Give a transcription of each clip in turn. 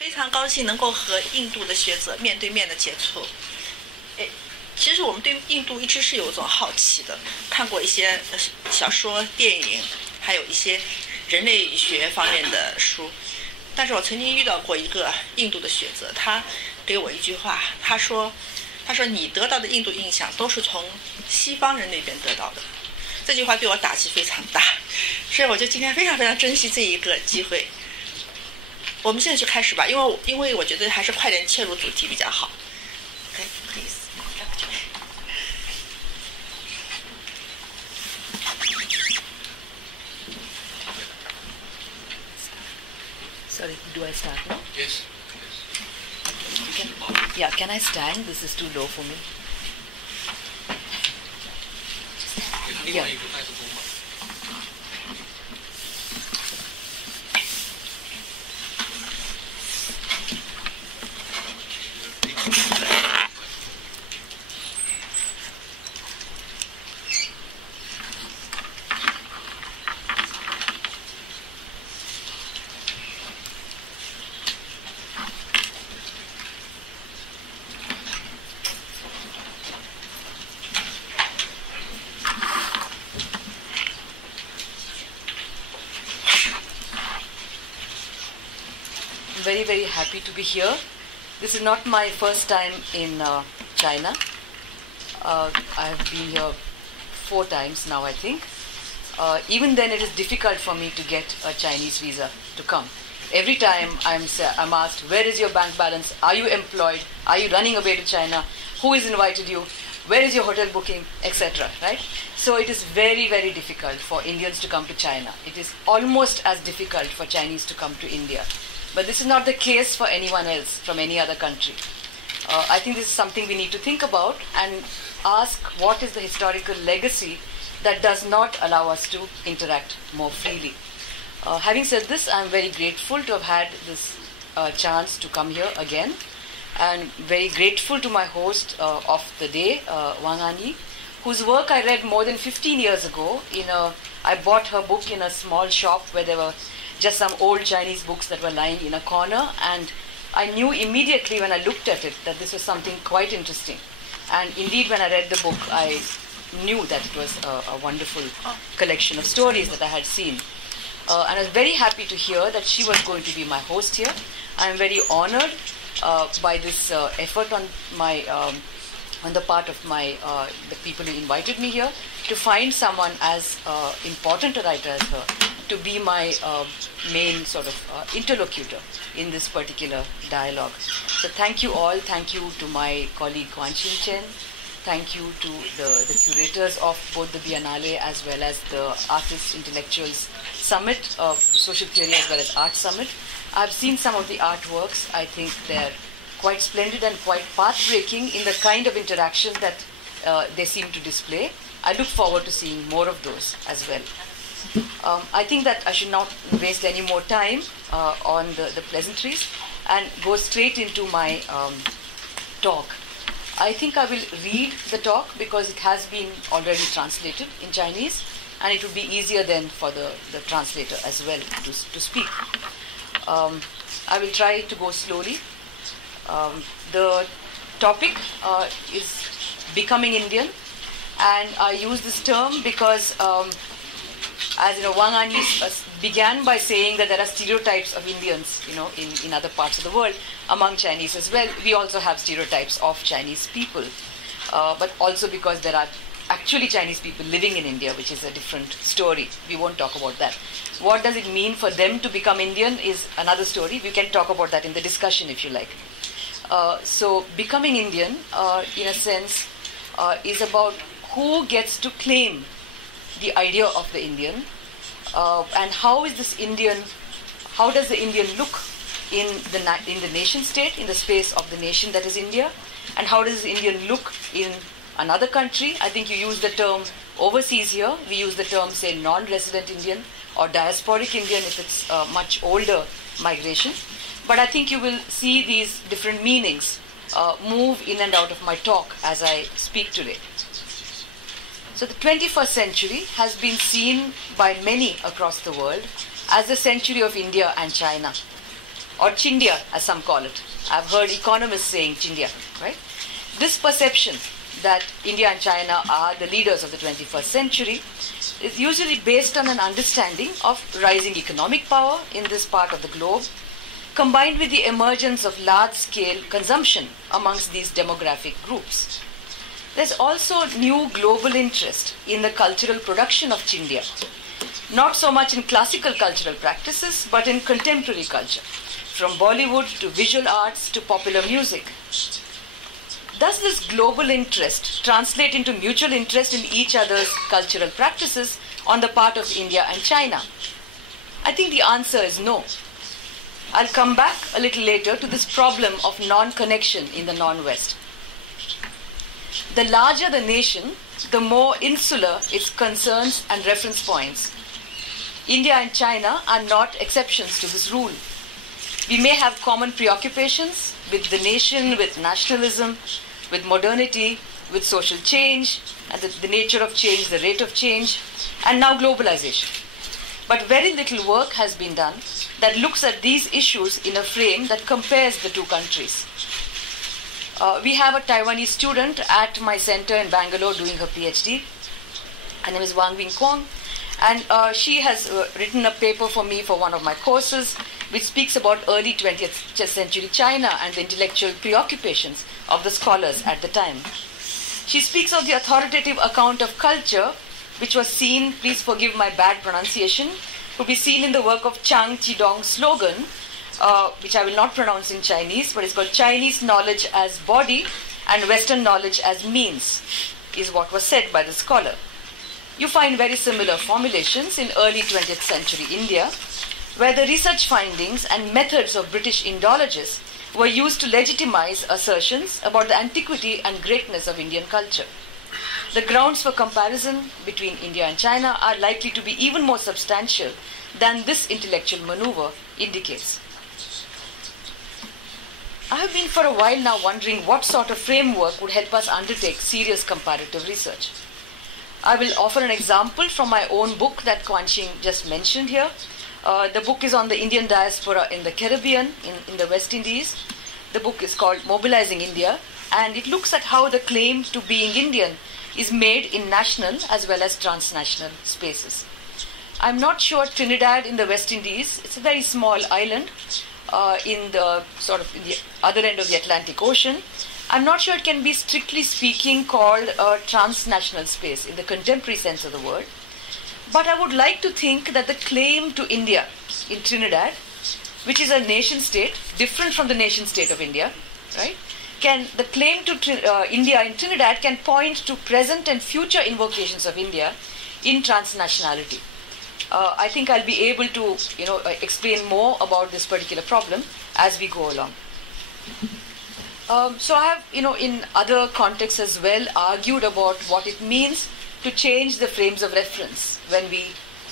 非常高兴能够和印度的学者面对面的接触。其实我们对印度一直是有一种好奇的，看过一些小说、电影，还有一些人类学方面的书。但是我曾经遇到过一个印度的学者，他给我一句话，他说你得到的印度印象都是从西方人那边得到的。这句话对我打击非常大，所以我就今天非常非常珍惜这一个机会。我们现在就开始吧，因为我觉得还是快点切入主题比较好。Okay, please. Sorry, do I start now? Yes. Can I stand? This is too low for me. Yeah. Very, very happy to be here. This is not my first time in China. I have been here 4 times now, I think. Even then, it is difficult for me to get a Chinese visa to come. Every time I'm asked, where is your bank balance? Are you employed? Are you running away to China? Who has invited you? Where is your hotel booking? Etc. Right? So it is very, very difficult for Indians to come to China. It is almost as difficult for Chinese to come to India. But this is not the case for anyone else from any other country. I think this is something we need to think about and ask what is the historical legacy that does not allow us to interact more freely. Having said this, I am very grateful to have had this chance to come here again, and very grateful to my host of the day, Wang Anyi, whose work I read more than 15 years ago. I bought her book in a small shop where there were just some old Chinese books that were lying in a corner, and I knew immediately when I looked at it that this was something quite interesting. And indeed, when I read the book, I knew that it was a wonderful collection of stories that I had seen. And I was very happy to hear that she was going to be my host here. I am very honored by this effort on the part of the people who invited me here to find someone as important a writer as her to be my main sort of interlocutor in this particular dialogue. So thank you all. Thank you to my colleague Kuan Chin Chen. Thank you to the curators of both the Biennale as well as the Artists Intellectuals Summit of Social Theory as well as Art Summit. I've seen some of the artworks. I think they're quite splendid and quite path-breaking in the kind of interactions that they seem to display. I look forward to seeing more of those as well. I think that I should not waste any more time on the pleasantries and go straight into my talk. I think I will read the talk because it has been already translated in Chinese, and it would be easier then for the translator as well to speak. I will try to go slowly. The topic is becoming Indian, and I use this term because as you know, Wang Anyi began by saying that there are stereotypes of Indians, in other parts of the world, among Chinese as well. We also have stereotypes of Chinese people, but also because there are actually Chinese people living in India, which is a different story. We won't talk about that. What does it mean for them to become Indian is another story. We can talk about that in the discussion if you like. So becoming Indian, in a sense, is about who gets to claim the idea of the Indian, and how does the Indian look in the nation state, in the space of the nation that is India, and how does the Indian look in another country. I think you use the term overseas here. We use the term, say, non-resident Indian or diasporic Indian if it's a much older migration. But I think you will see these different meanings move in and out of my talk as I speak today. So the 21st century has been seen by many across the world as the century of India and China. or Chindia as some call it. I've heard economists saying Chindia, right? This perception that India and China are the leaders of the 21st century is usually based on an understanding of rising economic power in this part of the globe, combined with the emergence of large-scale consumption amongst these demographic groups. There's also new global interest in the cultural production of Chindia, not so much in classical cultural practices, but in contemporary culture, from Bollywood to visual arts to popular music. Does this global interest translate into mutual interest in each other's cultural practices on the part of India and China? I think the answer is no. I'll come back a little later to this problem of non-connection in the non-West. The larger the nation, the more insular its concerns and reference points. India and China are not exceptions to this rule. We may have common preoccupations with the nation, with nationalism, with modernity, with social change, and the nature of change, the rate of change, and now globalization. But very little work has been done that looks at these issues in a frame that compares the two countries. We have a Taiwanese student at my center in Bangalore doing her PhD. Her name is Wang Wing Kwong, and she has written a paper for me for one of my courses, which speaks about early 20th century China and the intellectual preoccupations of the scholars at the time. She speaks of the authoritative account of culture, which was seen, please forgive my bad pronunciation, could be seen in the work of Chang Chi-dong Slogan, which I will not pronounce in Chinese, but it's called Chinese Knowledge as Body and Western Knowledge as Means, is what was said by the scholar. You find very similar formulations in early 20th century India, where the research findings and methods of British Indologists were used to legitimize assertions about the antiquity and greatness of Indian culture. The grounds for comparison between India and China are likely to be even more substantial than this intellectual maneuver indicates. I have been for a while now wondering what sort of framework would help us undertake serious comparative research. I will offer an example from my own book that Kuan Xing just mentioned here. The book is on the Indian diaspora in the Caribbean, in the West Indies. The book is called Mobilizing India, and it looks at how the claim to being Indian is made in national as well as transnational spaces. I'm not sure Trinidad in the West Indies, it's a very small island in the other end of the Atlantic Ocean. I'm not sure it can be strictly speaking called a transnational space in the contemporary sense of the word. But I would like to think that the claim to India in Trinidad, which is a nation state, different from the nation state of India, right? The claim to India in Trinidad can point to present and future invocations of India in transnationality. I think I'll be able to, explain more about this particular problem as we go along. So I have, in other contexts as well, argued about what it means to change the frames of reference when we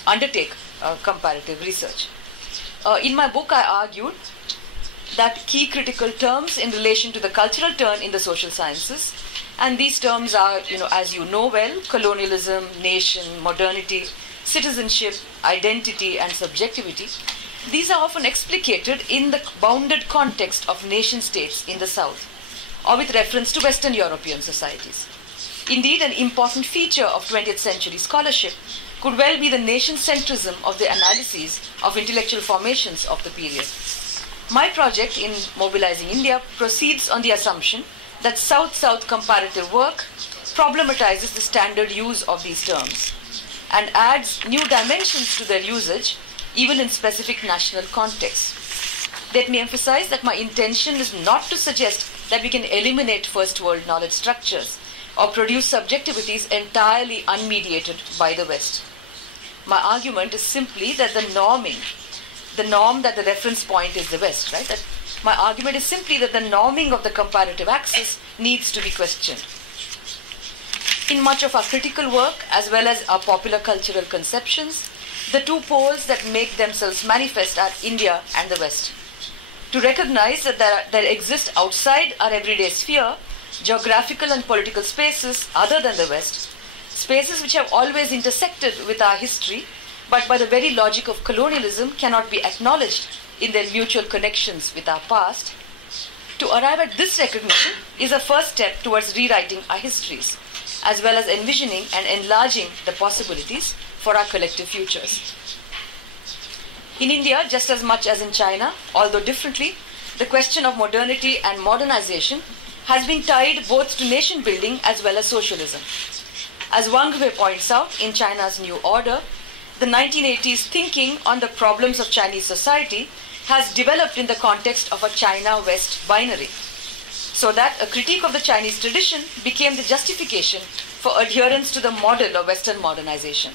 undertake comparative research. In my book, I argued that key critical terms in relation to the cultural turn in the social sciences, and these terms are, as you know well, colonialism, nation, modernity, citizenship, identity, and subjectivity. These are often explicated in the bounded context of nation states in the South, or with reference to Western European societies. Indeed, an important feature of 20th century scholarship could well be the nation-centrism of the analyses of intellectual formations of the period. My project in Mobilizing India proceeds on the assumption that South-South comparative work problematizes the standard use of these terms and adds new dimensions to their usage, even in specific national contexts. Let me emphasize that my intention is not to suggest that we can eliminate first world knowledge structures or produce subjectivities entirely unmediated by the West. My argument is simply that the norm that the reference point is the West, right? That my argument is simply that the norming of the comparative axis needs to be questioned. In much of our critical work, as well as our popular cultural conceptions, the two poles that make themselves manifest are India and the West. To recognize that there exist outside our everyday sphere geographical and political spaces other than the West, spaces which have always intersected with our history, but by the very logic of colonialism cannot be acknowledged in their mutual connections with our past, to arrive at this recognition is a first step towards rewriting our histories, as well as envisioning and enlarging the possibilities for our collective futures. In India, just as much as in China, although differently, the question of modernity and modernization has been tied both to nation building as well as socialism. As Wang Wei points out in China's New Order, the 1980s thinking on the problems of Chinese society has developed in the context of a China-West binary, so that a critique of the Chinese tradition became the justification for adherence to the model of Western modernization.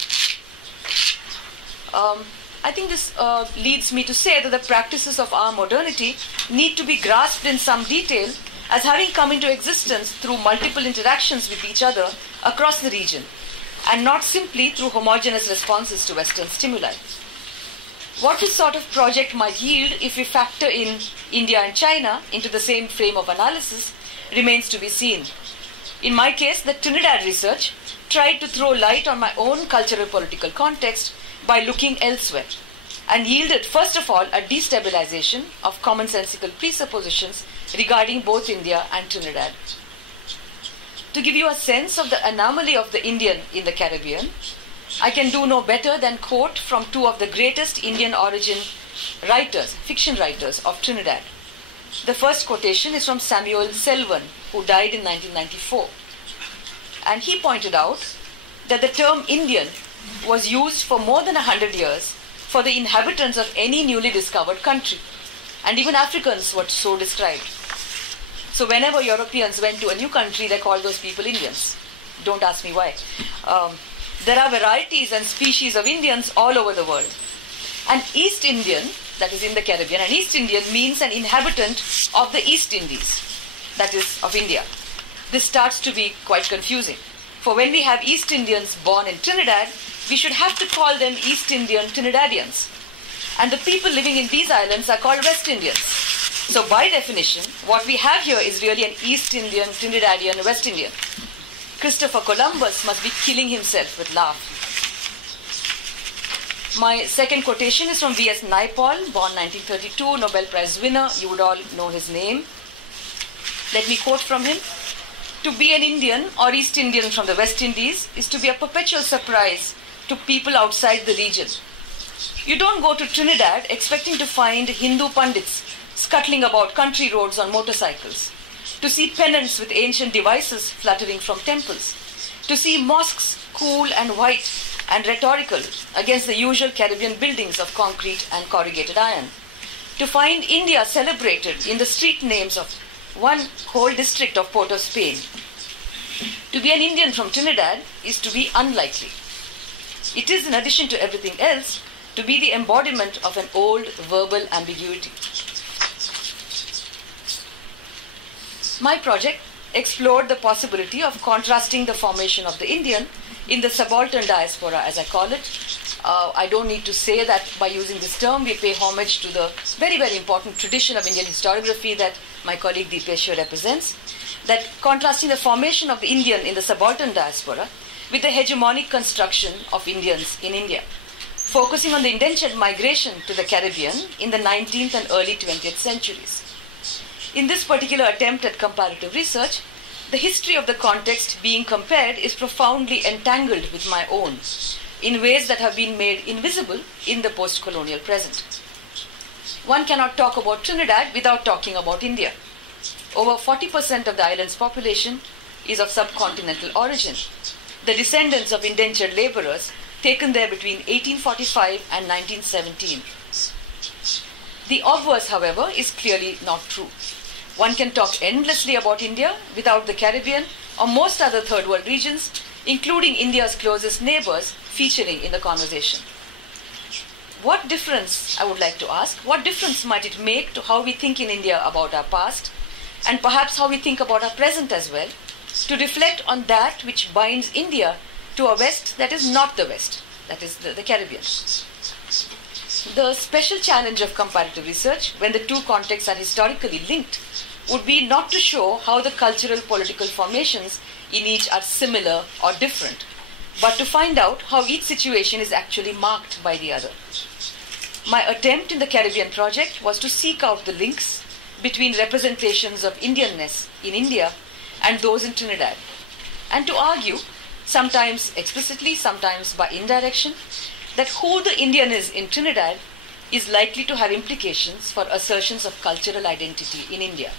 I think this leads me to say that the practices of our modernity need to be grasped in some detail as having come into existence through multiple interactions with each other across the region, and not simply through homogeneous responses to Western stimuli. What this sort of project might yield if we factor in India and China into the same frame of analysis remains to be seen. In my case, the Trinidad research tried to throw light on my own cultural political context by looking elsewhere, and yielded first of all a destabilization of commonsensical presuppositions regarding both India and Trinidad. To give you a sense of the anomaly of the Indian in the Caribbean, I can do no better than quote from two of the greatest Indian origin writers, fiction writers of Trinidad. The first quotation is from Samuel Selwyn, who died in 1994. And he pointed out that the term Indian was used for more than 100 years for the inhabitants of any newly discovered country, and even Africans were so described. So whenever Europeans went to a new country, they called those people Indians. Don't ask me why. There are varieties and species of Indians all over the world. An East Indian, that is in the Caribbean, an East Indian means an inhabitant of the East Indies, that is of India. This starts to be quite confusing. For when we have East Indians born in Trinidad, we should have to call them East Indian Trinidadians. And the people living in these islands are called West Indians. So by definition, what we have here is really an East Indian, Trinidadian, West Indian. Christopher Columbus must be killing himself with laugh. My second quotation is from V.S. Naipaul, born 1932, Nobel Prize winner. You would all know his name. Let me quote from him. To be an Indian or East Indian from the West Indies is to be a perpetual surprise to people outside the region. You don't go to Trinidad expecting to find Hindu pandits scuttling about country roads on motorcycles, to see pennants with ancient devices fluttering from temples, to see mosques cool and white and rhetorical against the usual Caribbean buildings of concrete and corrugated iron, to find India celebrated in the street names of one whole district of Port of Spain. To be an Indian from Trinidad is to be unlikely. It is, in addition to everything else, to be the embodiment of an old verbal ambiguity. My project explored the possibility of contrasting the formation of the Indian in the subaltern diaspora, as I call it. I don't need to say that by using this term we pay homage to the very, very important tradition of Indian historiography that my colleague Deepesh represents, that contrasting the formation of the Indian in the subaltern diaspora with the hegemonic construction of Indians in India, focusing on the indentured migration to the Caribbean in the 19th and early 20th centuries. In this particular attempt at comparative research, the history of the context being compared is profoundly entangled with my own, in ways that have been made invisible in the post-colonial present. One cannot talk about Trinidad without talking about India. Over 40% of the island's population is of subcontinental origin, the descendants of indentured laborers taken there between 1845 and 1917. The obverse, however, is clearly not true. One can talk endlessly about India without the Caribbean or most other third world regions, including India's closest neighbors, featuring in the conversation. What difference, I would like to ask, what difference might it make to how we think in India about our past, and perhaps how we think about our present as well, to reflect on that which binds India to a West that is not the West, that is the Caribbean? The special challenge of comparative research, when the two contexts are historically linked, would be not to show how the cultural political formations in each are similar or different, but to find out how each situation is actually marked by the other. My attempt in the Caribbean project was to seek out the links between representations of Indianness in India and those in Trinidad, and to argue, sometimes explicitly, sometimes by indirection, that who the Indian is in Trinidad is likely to have implications for assertions of cultural identity in India.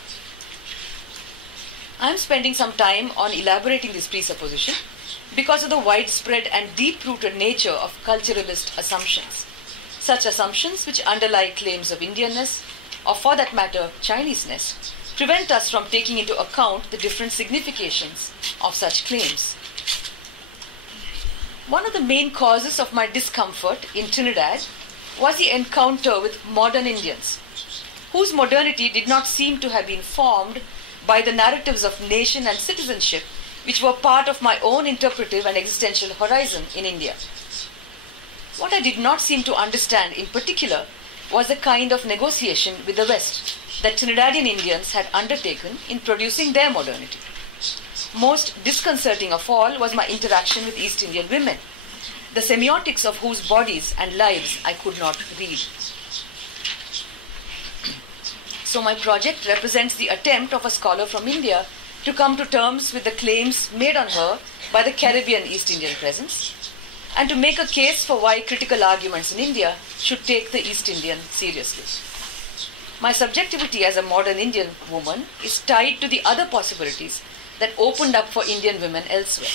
I am spending some time on elaborating this presupposition because of the widespread and deep-rooted nature of culturalist assumptions. Such assumptions which underlie claims of Indianness, or for that matter, Chineseness, prevent us from taking into account the different significations of such claims. One of the main causes of my discomfort in Trinidad was the encounter with modern Indians, whose modernity did not seem to have been formed by the narratives of nation and citizenship which were part of my own interpretive and existential horizon in India. What I did not seem to understand in particular was the kind of negotiation with the West that Trinidadian Indians had undertaken in producing their modernity. Most disconcerting of all was my interaction with East Indian women, the semiotics of whose bodies and lives I could not read. So my project represents the attempt of a scholar from India to come to terms with the claims made on her by the Caribbean East Indian presence, and to make a case for why critical arguments in India should take the East Indian seriously. My subjectivity as a modern Indian woman is tied to the other possibilities that opened up for Indian women elsewhere.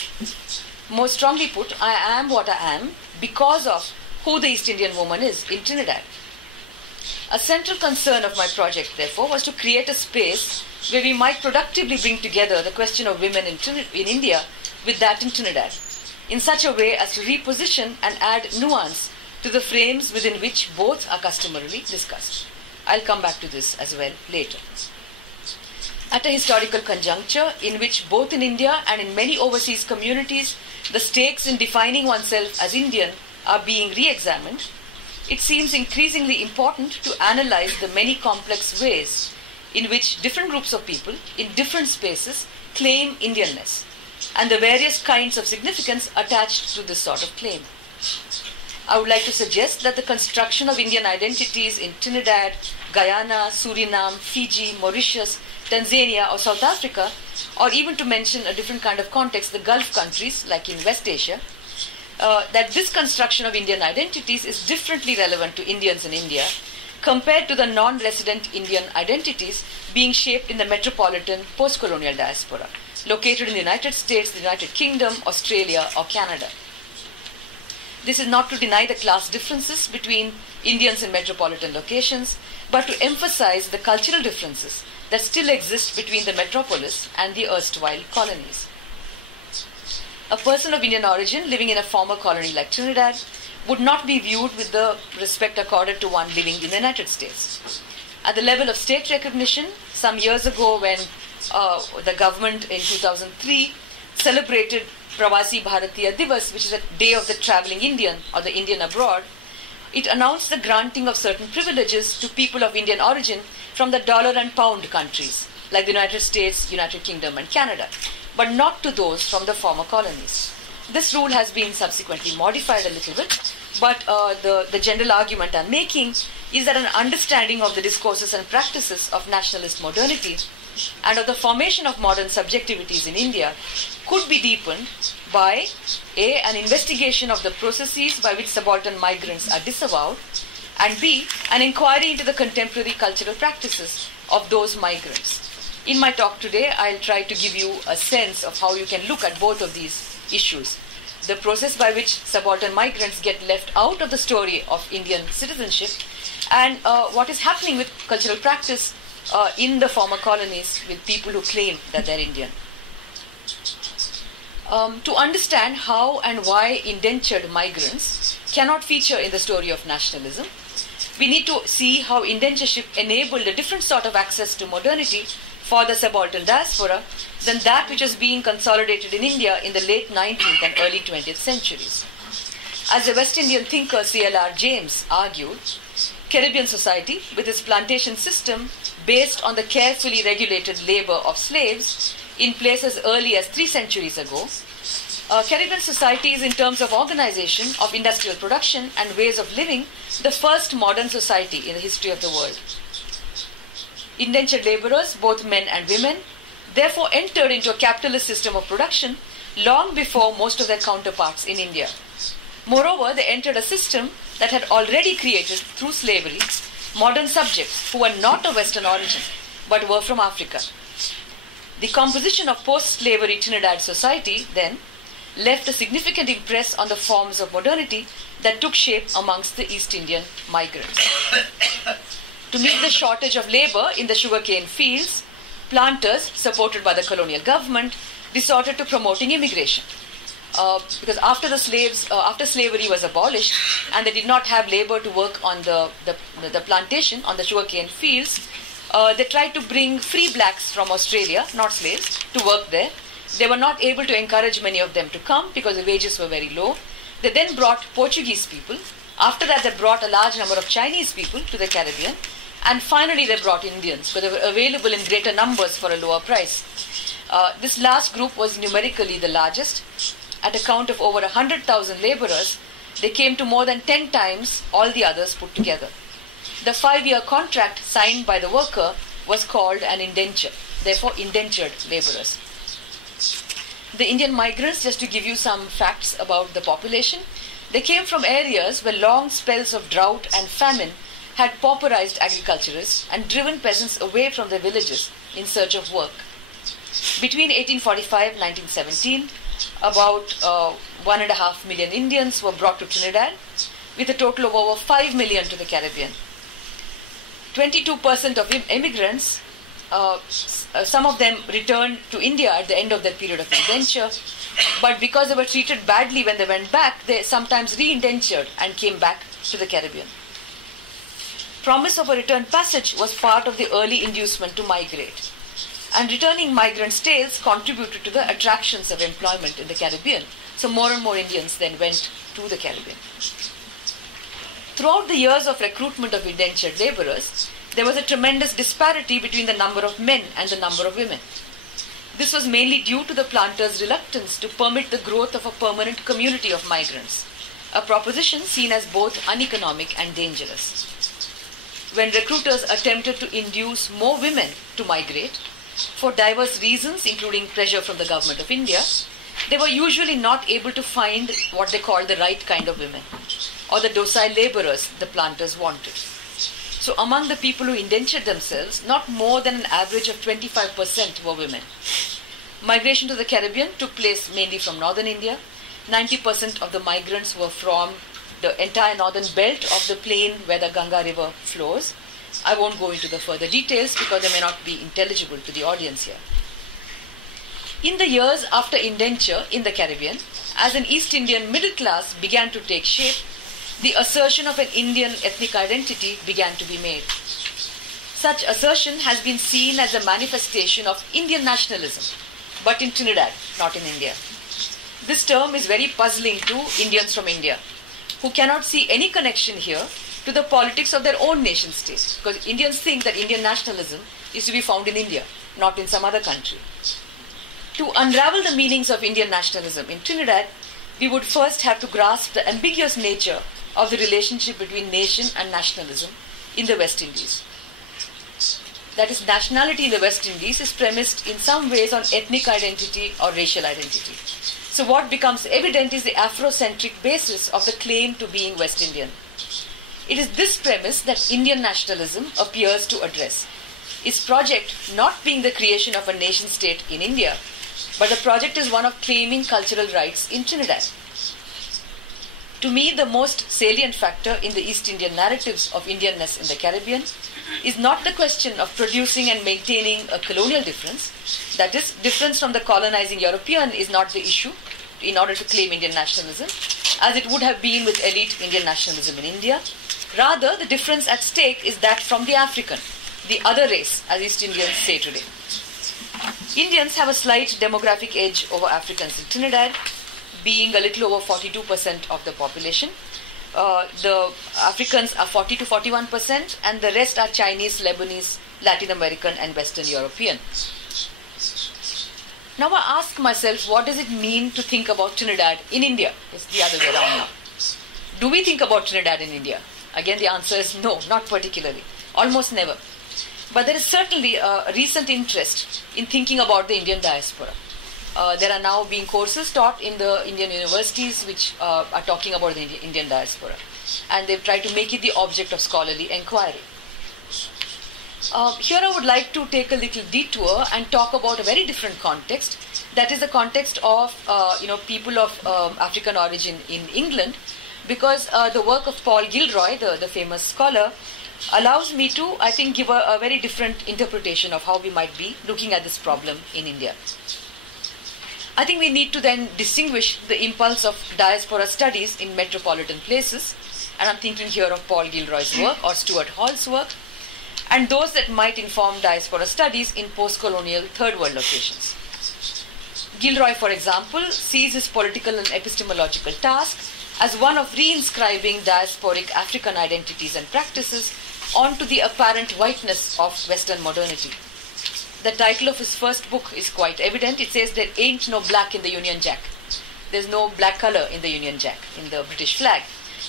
More strongly put, I am what I am because of who the East Indian woman is in Trinidad. A central concern of my project, therefore, was to create a space where we might productively bring together the question of women in India with that in Trinidad, in such a way as to reposition and add nuance to the frames within which both are customarily discussed. I'll come back to this as well later. At a historical conjuncture in which both in India and in many overseas communities the stakes in defining oneself as Indian are being re-examined, it seems increasingly important to analyze the many complex ways in which different groups of people in different spaces claim Indianness, and the various kinds of significance attached to this sort of claim. I would like to suggest that the construction of Indian identities in Trinidad, Guyana, Suriname, Fiji, Mauritius, Tanzania or South Africa, or even to mention a different kind of context, the Gulf countries like in West Asia, that this construction of Indian identities is differently relevant to Indians in India compared to the non-resident Indian identities being shaped in the metropolitan post-colonial diaspora, located in the United States, the United Kingdom, Australia or Canada. This is not to deny the class differences between Indians in metropolitan locations, but to emphasize the cultural differences that still exist between the metropolis and the erstwhile colonies. A person of Indian origin living in a former colony like Trinidad would not be viewed with the respect accorded to one living in the United States. At the level of state recognition, some years ago when the government in 2003 celebrated Pravasi Bharatiya Divas, which is a day of the traveling Indian or the Indian abroad, it announced the granting of certain privileges to people of Indian origin from the dollar and pound countries, like the United States, United Kingdom and Canada, but not to those from the former colonies. This rule has been subsequently modified a little bit, but the general argument I'm making is that an understanding of the discourses and practices of nationalist modernity and of the formation of modern subjectivities in India could be deepened by A, an investigation of the processes by which subaltern migrants are disavowed, and B, an inquiry into the contemporary cultural practices of those migrants. In my talk today, I'll try to give you a sense of how you can look at both of these issues. The process by which subaltern migrants get left out of the story of Indian citizenship, and what is happening with cultural practice in the former colonies with people who claim that they're Indian. To understand how and why indentured migrants cannot feature in the story of nationalism, we need to see how indentureship enabled a different sort of access to modernity for the subaltern diaspora than that which was being consolidated in India in the late 19th and early 20th centuries. As the West Indian thinker C.L.R. James argued, Caribbean society, with its plantation system based on the carefully regulated labor of slaves in place as early as 3 centuries ago, Caribbean society is, in terms of organization, of industrial production and ways of living, the first modern society in the history of the world. Indentured laborers, both men and women, therefore entered into a capitalist system of production long before most of their counterparts in India. Moreover, they entered a system that had already created, through slavery, modern subjects who were not of Western origin but were from Africa. The composition of post-slavery Trinidad society, then, left a significant impress on the forms of modernity that took shape amongst the East Indian migrants. To meet the shortage of labor in the sugarcane fields, planters, supported by the colonial government, resorted to promoting immigration. Because after slavery was abolished and they did not have labor to work on the plantation, on the sugarcane fields, they tried to bring free blacks from Australia, not slaves, to work there. They were not able to encourage many of them to come because the wages were very low. They then brought Portuguese people. After that, they brought a large number of Chinese people to the Caribbean. And finally, they brought Indians because they were available in greater numbers for a lower price. This last group was numerically the largest. At a count of over 100,000 laborers, they came to more than 10 times all the others put together. The 5-year contract signed by the worker was called an indenture, therefore indentured laborers. The Indian migrants, just to give you some facts about the population, they came from areas where long spells of drought and famine had pauperized agriculturists and driven peasants away from their villages in search of work. Between 1845 and 1917, about 1.5 million Indians were brought to Trinidad, with a total of over 5 million to the Caribbean. 22% of immigrants, some of them returned to India at the end of their period of indenture, but because they were treated badly when they went back, they sometimes re-indentured and came back to the Caribbean. Promise of a return passage was part of the early inducement to migrate. And returning migrants' tales contributed to the attractions of employment in the Caribbean. So more and more Indians then went to the Caribbean. Throughout the years of recruitment of indentured laborers, there was a tremendous disparity between the number of men and the number of women. This was mainly due to the planters' reluctance to permit the growth of a permanent community of migrants, a proposition seen as both uneconomic and dangerous. When recruiters attempted to induce more women to migrate, for diverse reasons, including pressure from the government of India, they were usually not able to find what they called the right kind of women, or the docile laborers the planters wanted. So among the people who indentured themselves, not more than an average of 25% were women. Migration to the Caribbean took place mainly from northern India. 90% of the migrants were from the entire northern belt of the plain where the Ganga River flows. I won't go into the further details because they may not be intelligible to the audience here. In the years after indenture in the Caribbean, as an East Indian middle class began to take shape, the assertion of an Indian ethnic identity began to be made. Such assertion has been seen as a manifestation of Indian nationalism, but in Trinidad, not in India. This term is very puzzling to Indians from India, who cannot see any connection here to the politics of their own nation state, because Indians think that Indian nationalism is to be found in India, not in some other country. To unravel the meanings of Indian nationalism in Trinidad, we would first have to grasp the ambiguous nature of the relationship between nation and nationalism in the West Indies. That is, nationality in the West Indies is premised in some ways on ethnic identity or racial identity. So what becomes evident is the Afrocentric basis of the claim to being West Indian. It is this premise that Indian nationalism appears to address, its project not being the creation of a nation-state in India, but the project is one of claiming cultural rights in Trinidad. To me, the most salient factor in the East Indian narratives of Indianness in the Caribbean is not the question of producing and maintaining a colonial difference. That is, difference from the colonizing European is not the issue in order to claim Indian nationalism, as it would have been with elite Indian nationalism in India. Rather, the difference at stake is that from the African, the other race, as East Indians say today. Indians have a slight demographic edge over Africans in Trinidad, being a little over 42% of the population. The Africans are 40 to 41%, and the rest are Chinese, Lebanese, Latin American, and Western European. Now I ask myself, what does it mean to think about Trinidad in India? It's the other way around now. Do we think about Trinidad in India? Again, the answer is no, not particularly. Almost never. But there is certainly a recent interest in thinking about the Indian diaspora. There are now being courses taught in the Indian universities which are talking about the Indian diaspora. And they've tried to make it the object of scholarly inquiry. Here I would like to take a little detour and talk about a very different context. That is the context of people of African origin in England, because the work of Paul Gilroy, the famous scholar, allows me to, I think, give a very different interpretation of how we might be looking at this problem in India. I think we need to then distinguish the impulse of diaspora studies in metropolitan places, and I'm thinking here of Paul Gilroy's work or Stuart Hall's work, and those that might inform diaspora studies in post-colonial third world locations. Gilroy, for example, sees his political and epistemological task as one of reinscribing diasporic African identities and practices onto the apparent whiteness of Western modernity. The title of his first book is quite evident. It says, "There ain't no black in the Union Jack." There's no black color in the Union Jack, in the British flag.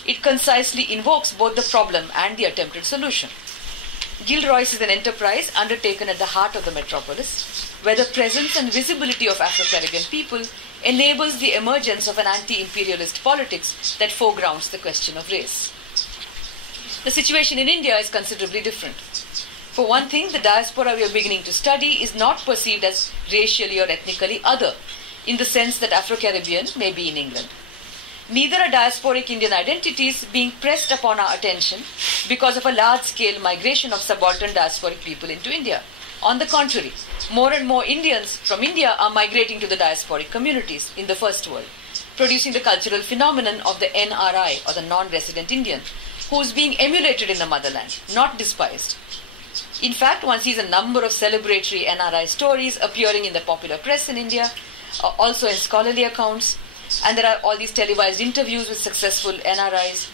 It concisely invokes both the problem and the attempted solution. Gilroy's is an enterprise undertaken at the heart of the metropolis, where the presence and visibility of Afro-Caribbean people enables the emergence of an anti-imperialist politics that foregrounds the question of race. The situation in India is considerably different. For one thing, the diaspora we are beginning to study is not perceived as racially or ethnically other, in the sense that Afro-Caribbean may be in England. Neither are diasporic Indian identities being pressed upon our attention because of a large-scale migration of subaltern diasporic people into India. On the contrary, more and more Indians from India are migrating to the diasporic communities in the first world, producing the cultural phenomenon of the NRI, or the non-resident Indian, who is being emulated in the motherland, not despised. In fact, one sees a number of celebratory NRI stories appearing in the popular press in India, also in scholarly accounts, and there are all these televised interviews with successful NRIs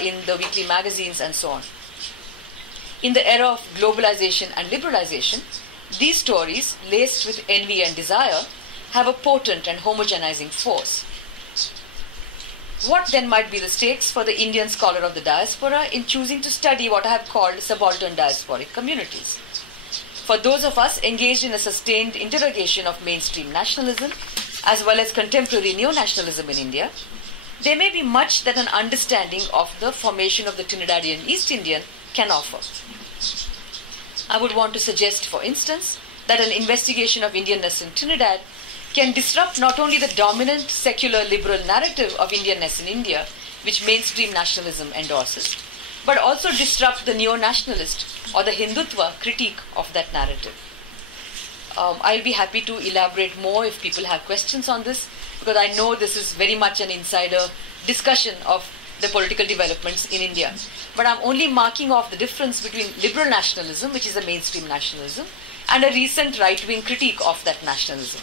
in the weekly magazines and so on. In the era of globalization and liberalization, these stories, laced with envy and desire, have a potent and homogenizing force. What then might be the stakes for the Indian scholar of the diaspora in choosing to study what I have called subaltern diasporic communities? For those of us engaged in a sustained interrogation of mainstream nationalism, as well as contemporary neo-nationalism in India, there may be much that an understanding of the formation of the Trinidadian East Indian can offer. I would want to suggest, for instance, that an investigation of Indianness in Trinidad can disrupt not only the dominant secular liberal narrative of Indianness in India, which mainstream nationalism endorses, but also disrupt the neo-nationalist or the Hindutva critique of that narrative. I'll be happy to elaborate more if people have questions on this, because I know this is very much an insider discussion of the political developments in India. But I'm only marking off the difference between liberal nationalism, which is a mainstream nationalism, and a recent right-wing critique of that nationalism,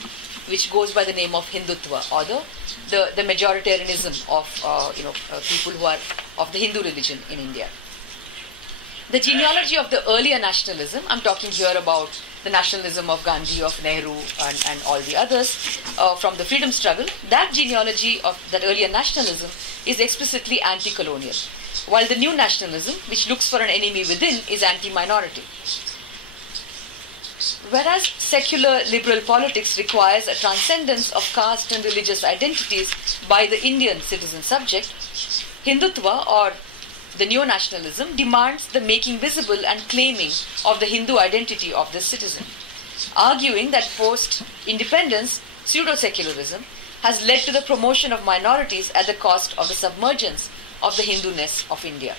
which goes by the name of Hindutva, or the majoritarianism of people who are of the Hindu religion in India. The genealogy of the earlier nationalism, I'm talking here about the nationalism of Gandhi, of Nehru, and all the others from the freedom struggle, that genealogy of that earlier nationalism is explicitly anti-colonial, while the new nationalism, which looks for an enemy within, is anti-minority. Whereas secular liberal politics requires a transcendence of caste and religious identities by the Indian citizen subject, Hindutva, or the neo-nationalism, demands the making visible and claiming of the Hindu identity of this citizen, arguing that post-independence pseudo-secularism has led to the promotion of minorities at the cost of the submergence of the Hindu-ness of India.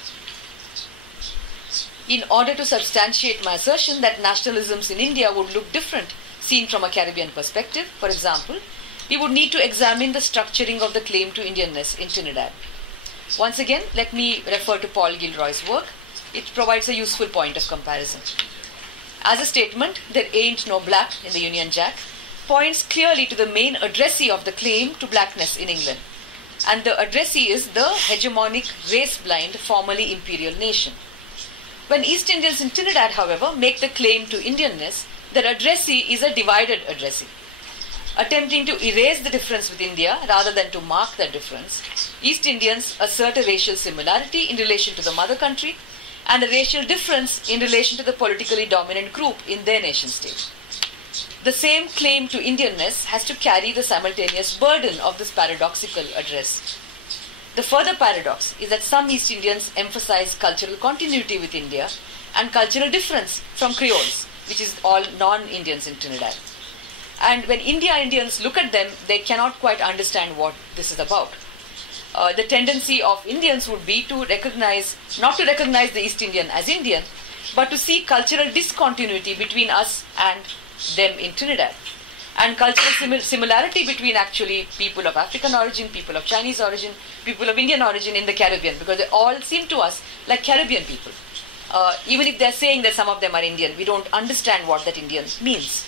In order to substantiate my assertion that nationalisms in India would look different seen from a Caribbean perspective, for example, we would need to examine the structuring of the claim to Indianness in Trinidad. Once again, let me refer to Paul Gilroy's work. It provides a useful point of comparison. As a statement, "There ain't no black in the Union Jack," points clearly to the main addressee of the claim to blackness in England. And the addressee is the hegemonic, race-blind, formerly imperial nation. When East Indians in Trinidad, however, make the claim to Indianness, their addressee is a divided addressee. attempting to erase the difference with India rather than to mark that difference, East Indians assert a racial similarity in relation to the mother country and a racial difference in relation to the politically dominant group in their nation state. The same claim to Indianness has to carry the simultaneous burden of this paradoxical address. The further paradox is that some East Indians emphasize cultural continuity with India and cultural difference from Creoles, which is all non-Indians in Trinidad. And when Indians look at them, they cannot quite understand what this is about. The tendency of Indians would be to not to recognize the East Indian as Indian, but to see cultural discontinuity between us and them in Trinidad. And cultural similarity between actually people of African origin, people of Chinese origin, people of Indian origin in the Caribbean, because they all seem to us like Caribbean people. Even if they're saying that some of them are Indian, we don't understand what that Indian means.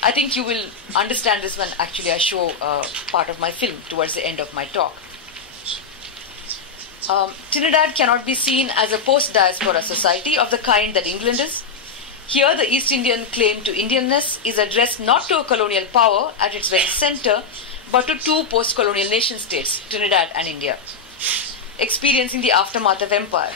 I think you will understand this when actually I show part of my film towards the end of my talk. Trinidad cannot be seen as a post-diaspora society of the kind that England is. Here, the East Indian claim to Indianness is addressed not to a colonial power at its very center, but to two post-colonial nation states, Trinidad and India, experiencing the aftermath of empire.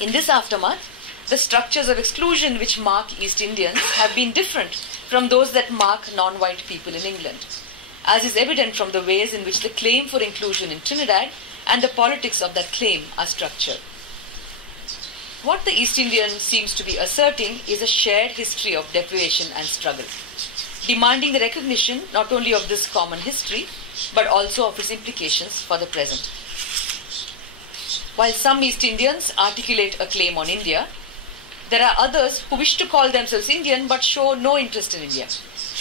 In this aftermath, the structures of exclusion which mark East Indians have been different from those that mark non-white people in England, as is evident from the ways in which the claim for inclusion in Trinidad and the politics of that claim are structured. What the East Indian seems to be asserting is a shared history of deprivation and struggle, demanding the recognition not only of this common history, but also of its implications for the present. While some East Indians articulate a claim on India, there are others who wish to call themselves Indian but show no interest in India.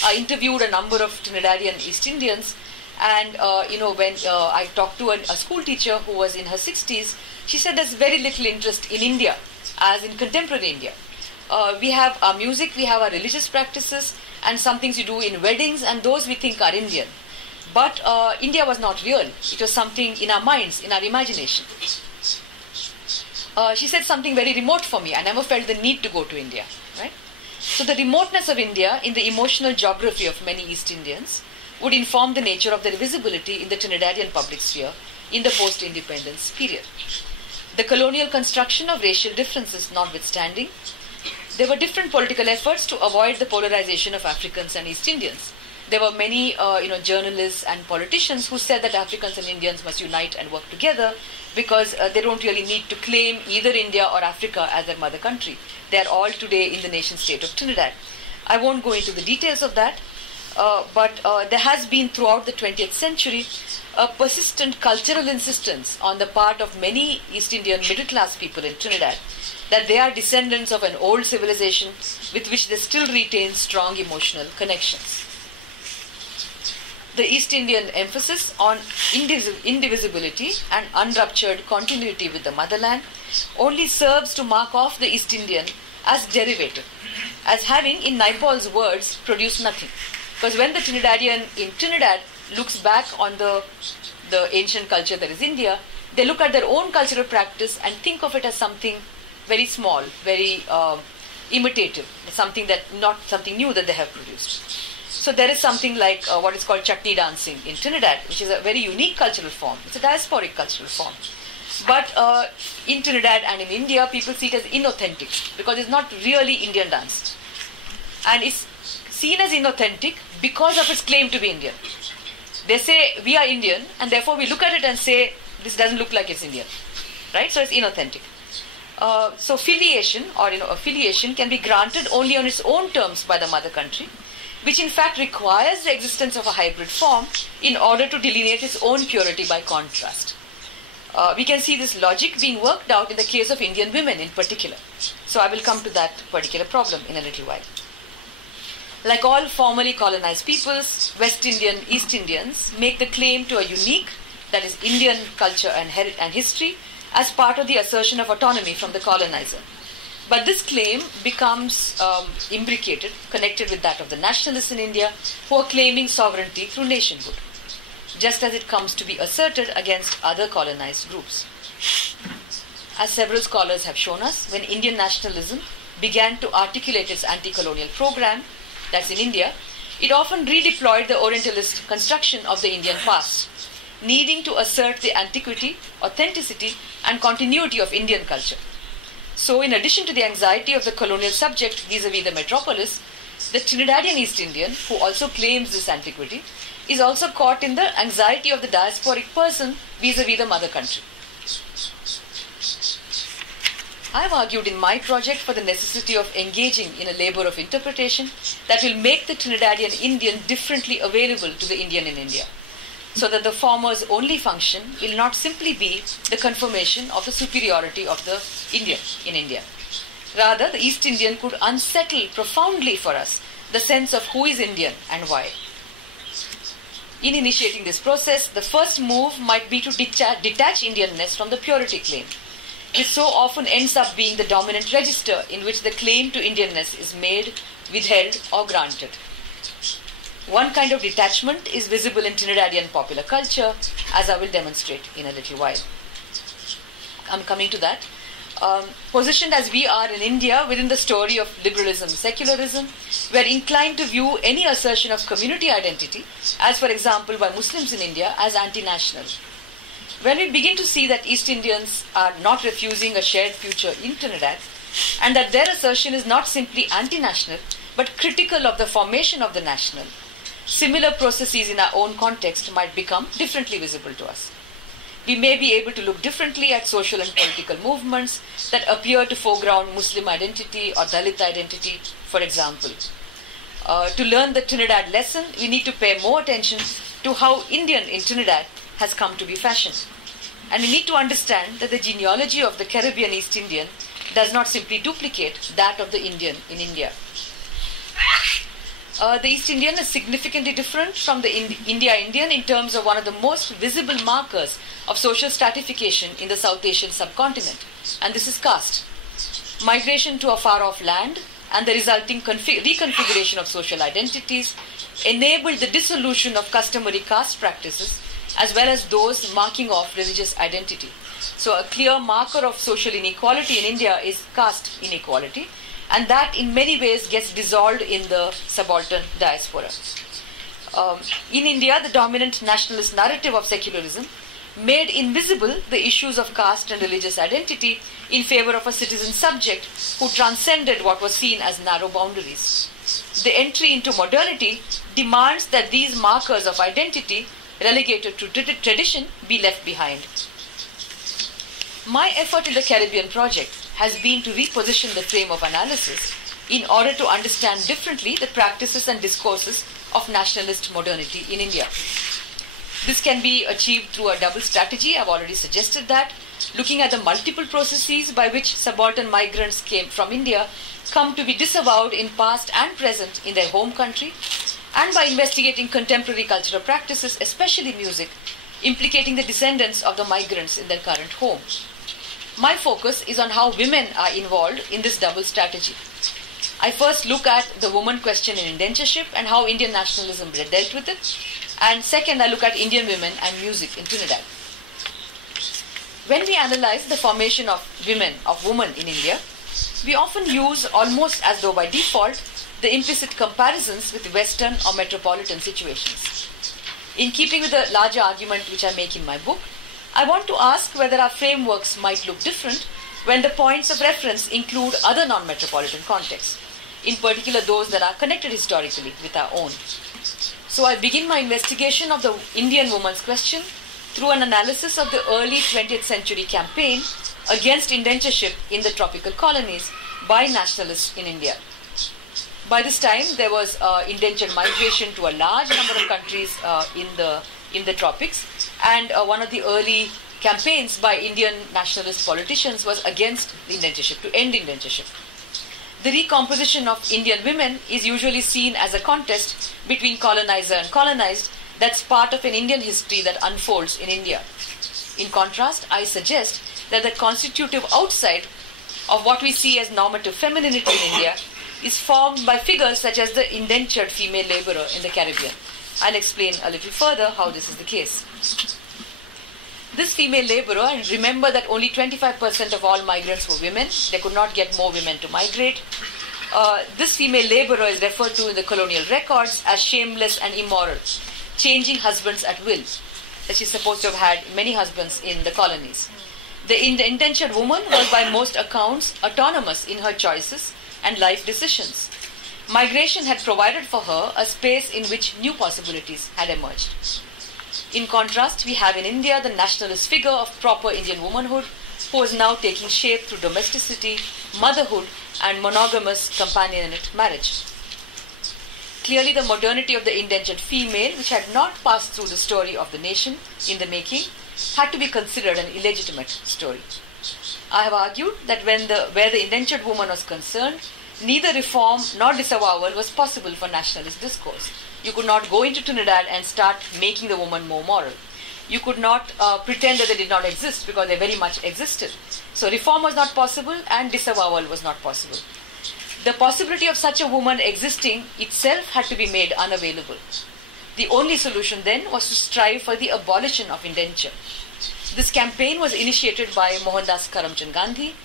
I interviewed a number of Trinidadian East Indians, and when I talked to a school teacher who was in her 60s, she said there's very little interest in India, as in contemporary India. We have our music, we have our religious practices, and some things you do in weddings, and those we think are Indian. But India was not real. It was something in our minds, in our imagination. She said something very remote for me. I never felt the need to go to India. Right? So the remoteness of India in the emotional geography of many East Indians would inform the nature of their visibility in the Trinidadian public sphere in the post-independence period. The colonial construction of racial differences notwithstanding, there were different political efforts to avoid the polarization of Africans and East Indians. There were many journalists and politicians who said that Africans and Indians must unite and work together because they don't really need to claim either India or Africa as their mother country. They are all today in the nation state of Trinidad. I won't go into the details of that, but there has been throughout the 20th century a persistent cultural insistence on the part of many East Indian middle-class people in Trinidad that they are descendants of an old civilization with which they still retain strong emotional connections. The East Indian emphasis on indivisibility and unruptured continuity with the motherland only serves to mark off the East Indian as derivative, as having, in Naipaul's words, produced nothing. Because when the Trinidadian in Trinidad looks back on the ancient culture that is India, they look at their own cultural practice and think of it as something very small, very imitative, not something new that they have produced. So there is something like what is called chutney dancing in Trinidad, which is a very unique cultural form. It's a diasporic cultural form. But in Trinidad and in India, people see it as inauthentic because it's not really Indian dance. And it's seen as inauthentic because of its claim to be Indian. They say, we are Indian, and therefore we look at it and say, this doesn't look like it's Indian. Right? So it's inauthentic. So filiation or affiliation can be granted only on its own terms by the mother country, which in fact requires the existence of a hybrid form in order to delineate its own purity by contrast. We can see this logic being worked out in the case of Indian women in particular. So I will come to that particular problem in a little while. Like all formerly colonized peoples, West Indian East Indians make the claim to a unique, that is Indian culture and history as part of the assertion of autonomy from the colonizer. But this claim becomes imbricated, connected with that of the nationalists in India who are claiming sovereignty through nationhood, just as it comes to be asserted against other colonized groups. As several scholars have shown us, when Indian nationalism began to articulate its anti-colonial program, that's in India, it often redeployed the Orientalist construction of the Indian past, needing to assert the antiquity, authenticity, and continuity of Indian culture. So, in addition to the anxiety of the colonial subject vis-à-vis the metropolis, the Trinidadian East Indian, who also claims this antiquity, is also caught in the anxiety of the diasporic person vis-à-vis the mother country. I have argued in my project for the necessity of engaging in a labor of interpretation that will make the Trinidadian Indian differently available to the Indian in India, so that the former's only function will not simply be the confirmation of the superiority of the Indian in India. Rather, the East Indian could unsettle profoundly for us the sense of who is Indian and why. In initiating this process, the first move might be to detach Indianness from the purity claim, which so often ends up being the dominant register in which the claim to Indianness is made, withheld, or granted. One kind of detachment is visible in Trinidadian popular culture, as I will demonstrate in a little while. I'm coming to that. Positioned as we are in India within the story of liberalism, secularism, we are inclined to view any assertion of community identity, as for example by Muslims in India, as anti-national. When we begin to see that East Indians are not refusing a shared future in Trinidad, and that their assertion is not simply anti-national, but critical of the formation of the national, similar processes in our own context might become differently visible to us. We may be able to look differently at social and political movements that appear to foreground Muslim identity or Dalit identity, for example. To learn the Trinidad lesson, we need to pay more attention to how Indian in Trinidad has come to be fashioned. And we need to understand that the genealogy of the Caribbean East Indian does not simply duplicate that of the Indian in India. The East Indian is significantly different from the India Indian in terms of one of the most visible markers of social stratification in the South Asian subcontinent, and this is caste. Migration to a far-off land and the resulting reconfiguration of social identities enabled the dissolution of customary caste practices as well as those marking off religious identity. So a clear marker of social inequality in India is caste inequality, and that in many ways gets dissolved in the subaltern diaspora. In India, the dominant nationalist narrative of secularism made invisible the issues of caste and religious identity in favor of a citizen subject who transcended what was seen as narrow boundaries. The entry into modernity demands that these markers of identity relegated to tradition be left behind. My effort in the Caribbean project has been to reposition the frame of analysis in order to understand differently the practices and discourses of nationalist modernity in India. This can be achieved through a double strategy. I've already suggested that, looking at the multiple processes by which subaltern migrants came from India come to be disavowed in past and present in their home country, and by investigating contemporary cultural practices, especially music, implicating the descendants of the migrants in their current home. My focus is on how women are involved in this double strategy. I first look at the woman question in indentureship and how Indian nationalism dealt with it. And second, I look at Indian women and music in Trinidad. When we analyze the formation of women in India, we often use, almost as though by default, the implicit comparisons with Western or metropolitan situations. In keeping with the larger argument which I make in my book, I want to ask whether our frameworks might look different when the points of reference include other non-metropolitan contexts, in particular those that are connected historically with our own. So I begin my investigation of the Indian woman's question through an analysis of the early 20th century campaign against indentureship in the tropical colonies by nationalists in India. By this time, there was indentured migration to a large number of countries in the tropics, and one of the early campaigns by Indian nationalist politicians was against the indentureship, to end indentureship. The recomposition of Indian women is usually seen as a contest between colonizer and colonized that's part of an Indian history that unfolds in India. In contrast, I suggest that the constitutive outside of what we see as normative femininity in India is formed by figures such as the indentured female laborer in the Caribbean. I'll explain a little further how this is the case. This female laborer, and remember that only 25% of all migrants were women, they could not get more women to migrate, This female laborer is referred to in the colonial records as shameless and immoral, changing husbands at will. That she's supposed to have had many husbands in the colonies. The indentured woman was by most accounts autonomous in her choices and life decisions. Migration had provided for her a space in which new possibilities had emerged. In contrast, we have in India the nationalist figure of proper Indian womanhood, who is now taking shape through domesticity, motherhood, and monogamous companionate marriage. Clearly, the modernity of the indentured female, which had not passed through the story of the nation in the making, had to be considered an illegitimate story. I have argued that where the indentured woman was concerned, neither reform nor disavowal was possible for nationalist discourse. You could not go into Trinidad and start making the woman more moral. You could not pretend that they did not exist, because they very much existed. So reform was not possible and disavowal was not possible. The possibility of such a woman existing itself had to be made unavailable. The only solution then was to strive for the abolition of indenture. This campaign was initiated by Mohandas Karamchand Gandhi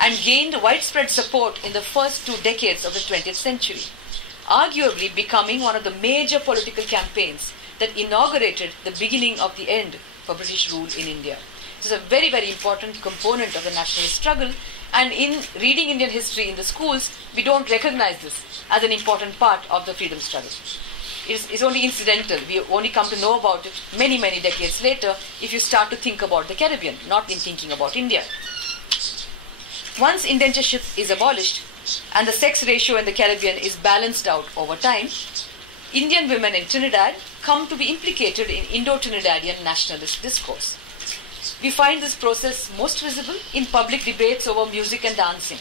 and gained widespread support in the first 2 decades of the 20th century, arguably becoming one of the major political campaigns that inaugurated the beginning of the end for British rule in India. This is a very, very important component of the nationalist struggle, and in reading Indian history in the schools, we don't recognize this as an important part of the freedom struggle. It's only incidental. We only come to know about it many, many decades later if you start to think about the Caribbean, not in thinking about India. Once indentureship is abolished and the sex ratio in the Caribbean is balanced out over time, Indian women in Trinidad come to be implicated in Indo-Trinidadian nationalist discourse. We find this process most visible in public debates over music and dancing,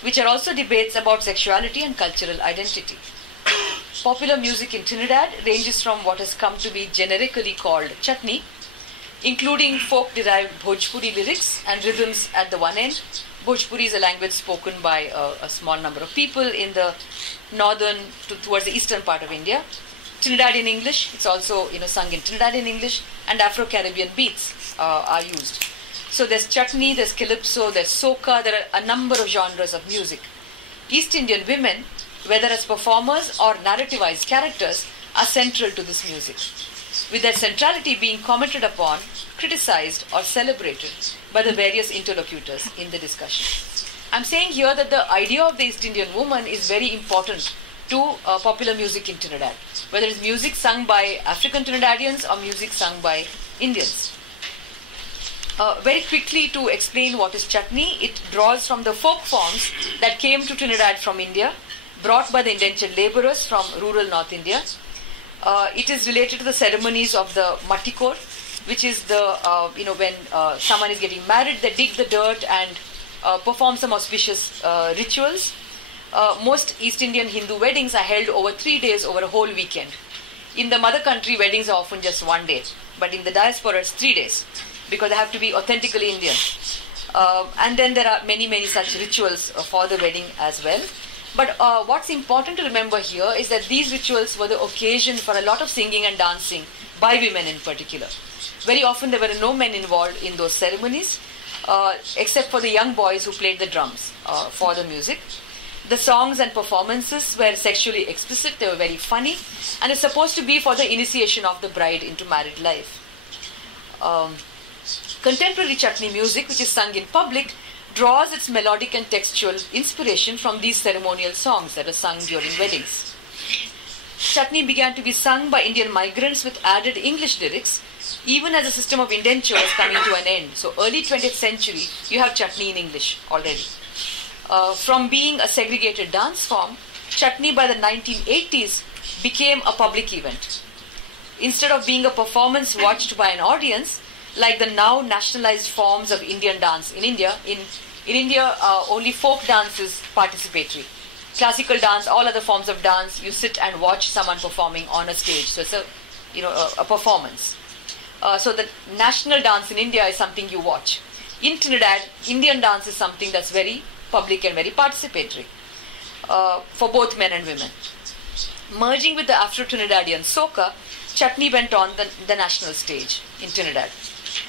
which are also debates about sexuality and cultural identity. Popular music in Trinidad ranges from what has come to be generically called chutney, including folk-derived Bhojpuri lyrics and rhythms at the one end. Bhojpuri is a language spoken by a small number of people in the northern towards the eastern part of India. Trinidadian English, it's also sung in Trinidadian English, and Afro-Caribbean beats are used. So there's chutney, there's calypso, there's soca, there are a number of genres of music. East Indian women, whether as performers or narrativized characters, are central to this music, with their centrality being commented upon, criticized, or celebrated by the various interlocutors in the discussion. I'm saying here that the idea of the East Indian woman is very important to popular music in Trinidad, whether it's music sung by African Trinidadians or music sung by Indians. Very quickly, to explain what is chutney, it draws from the folk forms that came to Trinidad from India, brought by the indentured laborers from rural North India. It is related to the ceremonies of the Mattikor, which is when someone is getting married, they dig the dirt and perform some auspicious rituals. Most East Indian Hindu weddings are held over 3 days, over a whole weekend. In the mother country, weddings are often just 1 day, but in the diaspora, it's 3 days, because they have to be authentically Indian. And then there are many, many such rituals for the wedding as well. But what's important to remember here is that these rituals were the occasion for a lot of singing and dancing by women in particular. Very often there were no men involved in those ceremonies, except for the young boys who played the drums for the music. The songs and performances were sexually explicit, they were very funny, and it's supposed to be for the initiation of the bride into married life. Contemporary chutney music, which is sung in public, draws its melodic and textual inspiration from these ceremonial songs that are sung during weddings. Chutney began to be sung by Indian migrants with added English lyrics, even as the system of indenture was coming to an end. So early 20th century, you have chutney in English already. From being a segregated dance form, chutney by the 1980s became a public event. Instead of being a performance watched by an audience, like the now nationalized forms of Indian dance in India, in India, only folk dance is participatory. Classical dance, all other forms of dance, you sit and watch someone performing on a stage. So it's a performance. So the national dance in India is something you watch. In Trinidad, Indian dance is something that's very public and very participatory for both men and women. Merging with the Afro-Trinidadian soca, chutney went on the national stage in Trinidad.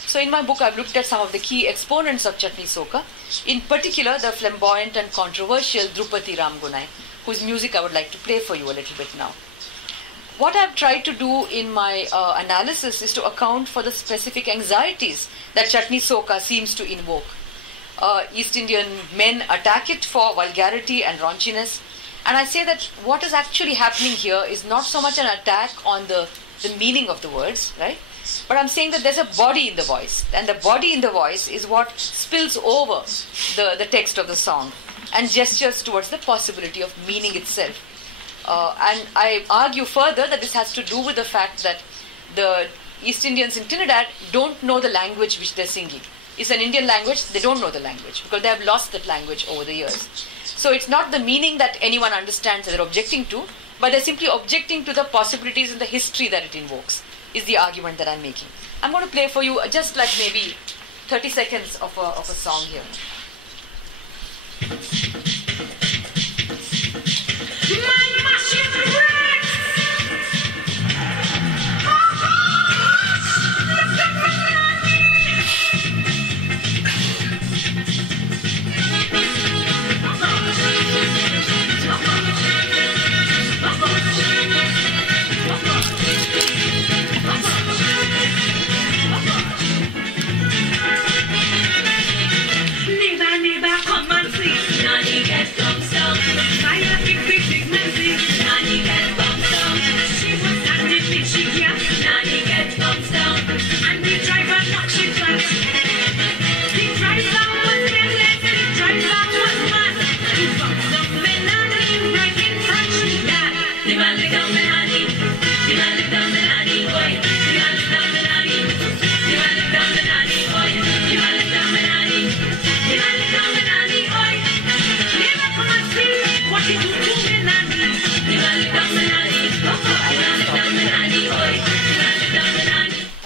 So in my book, I've looked at some of the key exponents of Chutney Soca, in particular the flamboyant and controversial Drupati Ramgunai, whose music I would like to play for you a little bit now. What I've tried to do in my analysis is to account for the specific anxieties that Chutney Soca seems to invoke. East Indian men attack it for vulgarity and raunchiness. And I say that what is actually happening here is not so much an attack on the meaning of the words, right? But I'm saying that there's a body in the voice. And the body in the voice is what spills over the text of the song and gestures towards the possibility of meaning itself. And I argue further that this has to do with the fact that the East Indians in Trinidad don't know the language which they're singing. It's an Indian language, they don't know the language because they have lost that language over the years. So it's not the meaning that anyone understands that they're objecting to, but they're simply objecting to the possibilities in the history that it invokes, is the argument that I'm making. I'm going to play for you just like maybe 30 seconds of a song here.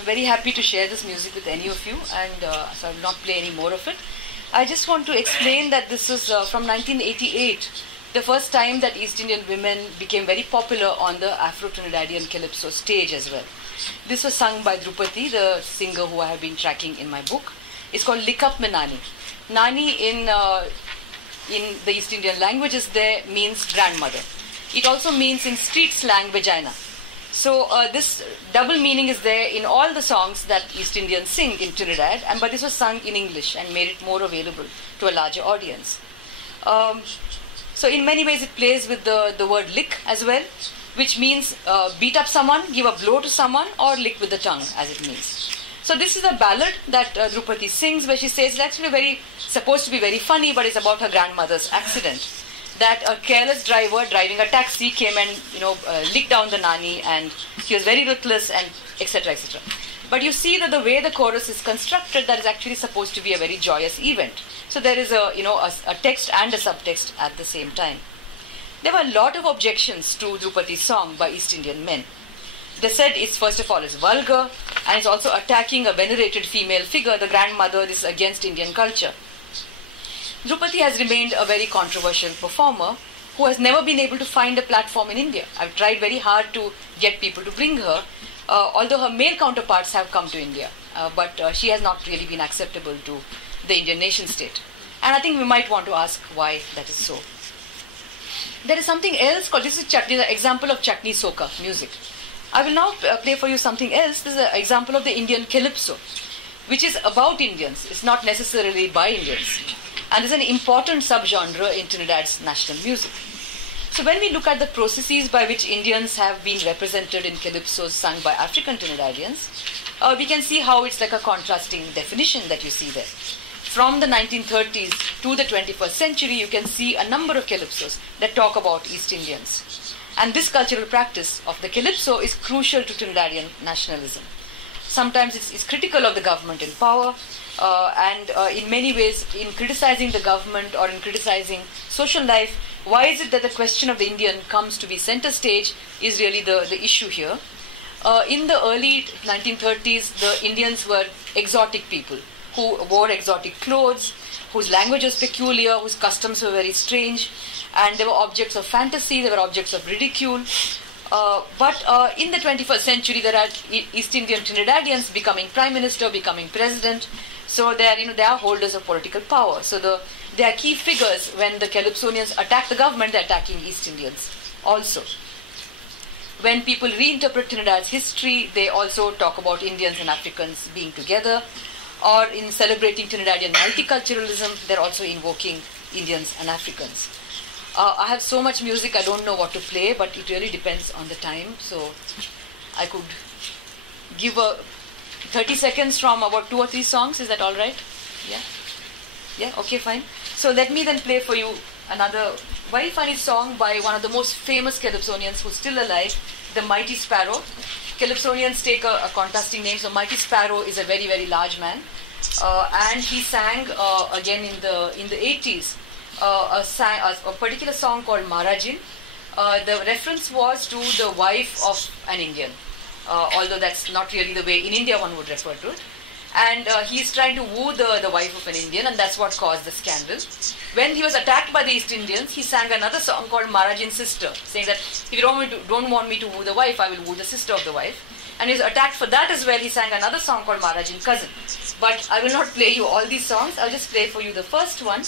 Very happy to share this music with any of you, and so I will not play any more of it. I just want to explain that this is from 1988, the first time that East Indian women became very popular on the Afro-Trinidadian Calypso stage as well. This was sung by Drupati, the singer who I have been tracking in my book. It's called Lick Up Me Nani. Nani in the East Indian languages there means grandmother. It also means in street slang vagina. So this double meaning is there in all the songs that East Indians sing in Trinidad, but this was sung in English and made it more available to a larger audience. So in many ways it plays with the word lick as well, which means beat up someone, give a blow to someone, or lick with the tongue, as it means. So this is a ballad that Drupati sings, where she says it's actually supposed to be very funny, but it's about her grandmother's accident. That a careless driver driving a taxi came and licked down the nani, and he was very ruthless, and etc. etc. But you see that the way the chorus is constructed, that is actually supposed to be a very joyous event. So there is a text and a subtext at the same time. There were a lot of objections to Drupadi's song by East Indian men. They said it's first of all it's vulgar, and it's also attacking a venerated female figure, the grandmother. This is against Indian culture. Drupati has remained a very controversial performer who has never been able to find a platform in India. I've tried very hard to get people to bring her, although her male counterparts have come to India, but she has not really been acceptable to the Indian nation state. And I think we might want to ask why that is so. There is something else called, this is Chutney, the example of Chutney Soca music. I will now play for you something else. This is an example of the Indian Calypso, which is about Indians. It's not necessarily by Indians. And is an important subgenre in Trinidad's national music. So when we look at the processes by which Indians have been represented in calypsos sung by African Trinidadians, we can see how it's like a contrasting definition that you see there. From the 1930s to the 21st century, you can see a number of calypsos that talk about East Indians. And this cultural practice of the calypso is crucial to Trinidadian nationalism. Sometimes it's critical of the government in power, and in many ways, in criticizing the government or in criticizing social life, why is it that the question of the Indian comes to be center stage is really the issue here. In the early 1930s, the Indians were exotic people who wore exotic clothes, whose language was peculiar, whose customs were very strange, and they were objects of fantasy, they were objects of ridicule. But in the 21st century, there are East Indian Trinidadians becoming prime minister, becoming president. So they are holders of political power. So they are key figures. When the Calypsonians attack the government, they're attacking East Indians also. When people reinterpret Trinidad's history, they also talk about Indians and Africans being together. Or in celebrating Trinidadian multiculturalism, they're also invoking Indians and Africans. I have so much music, I don't know what to play, but it really depends on the time. So I could give 30 seconds from about 2 or 3 songs. Is that all right? Yeah? Yeah? Okay, fine. So let me then play for you another very funny song by one of the most famous Calypsonians who's still alive, the Mighty Sparrow. Calypsonians take a contrasting name. So Mighty Sparrow is a very, very large man. And he sang again in the 80s. A particular song called Marajin. The reference was to the wife of an Indian, although that's not really the way in India one would refer to it. And he's trying to woo the wife of an Indian, and that's what caused the scandal. When he was attacked by the East Indians, he sang another song called Marajin Sister, saying that if you don't want me to woo the wife, I will woo the sister of the wife. And he was attacked for that as well. He sang another song called Marajin Cousin. But I will not play you all these songs. I'll just play for you the first one.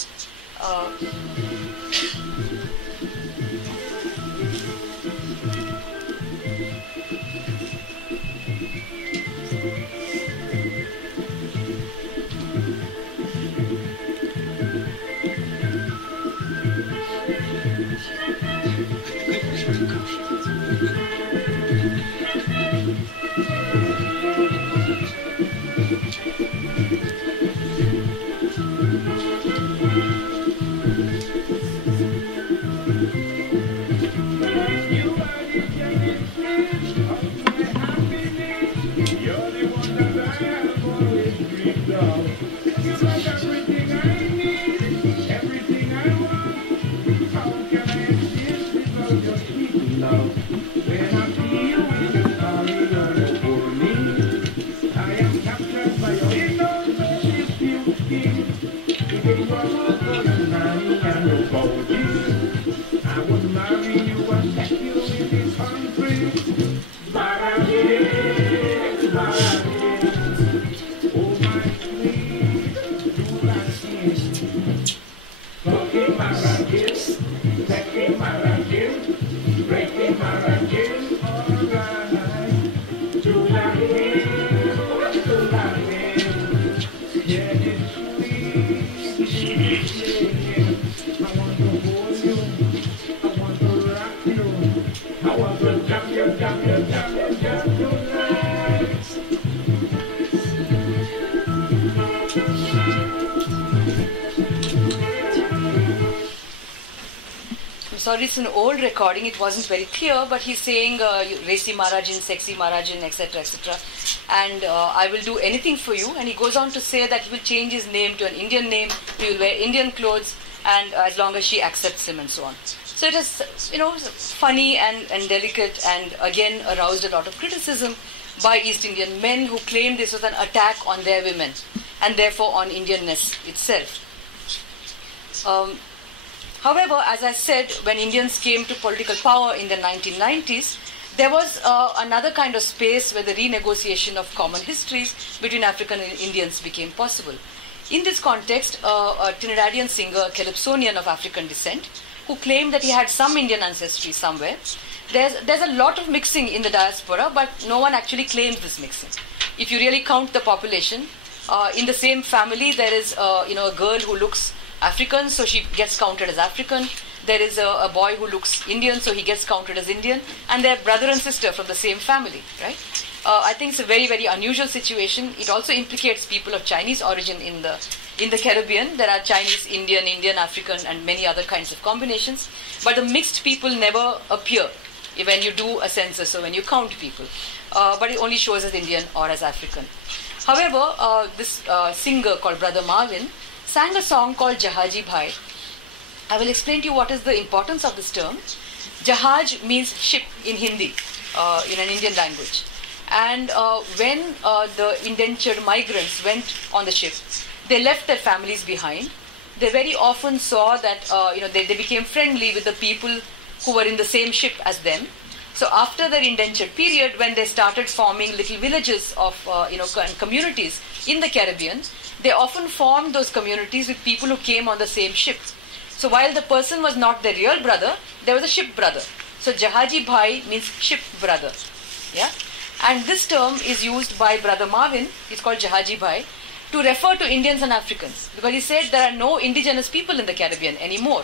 Sorry, it's an old recording, it wasn't very clear, but he's saying Racy Marajin, Sexy Marajin, etc., etc. And I will do anything for you. And he goes on to say that he will change his name to an Indian name, he will wear Indian clothes, and as long as she accepts him and so on. So it is, funny and delicate, and again aroused a lot of criticism by East Indian men who claimed this was an attack on their women and therefore on Indianness itself. However, as I said, when Indians came to political power in the 1990s, there was another kind of space where the renegotiation of common histories between African and Indians became possible. In this context, a Trinidadian singer, Calypsonian of African descent, who claimed that he had some Indian ancestry somewhere. There's a lot of mixing in the diaspora, but no one actually claims this mixing. If you really count the population, in the same family there is a girl who looks African, so she gets counted as African. There is a boy who looks Indian, so he gets counted as Indian, and they're brother and sister from the same family, right? I think it's a very, very unusual situation. It also implicates people of Chinese origin in the Caribbean. There are Chinese, Indian, Indian, African, and many other kinds of combinations. But the mixed people never appear when you do a census or when you count people. But it only shows as Indian or as African. However, this singer called Brother Marvin sang a song called Jahaji Bhai. I will explain to you what is the importance of this term. Jahaj means ship in Hindi, in an Indian language. And when the indentured migrants went on the ship, they left their families behind. They very often saw that they became friendly with the people who were in the same ship as them. So after the indentured period, when they started forming little villages of communities in the Caribbean, they often formed those communities with people who came on the same ship. So while the person was not their real brother, there was a ship brother. So Jahaji Bhai means ship brother. Yeah? And this term is used by Brother Marvin, he's called Jahaji Bhai, to refer to Indians and Africans. Because he said there are no indigenous people in the Caribbean anymore.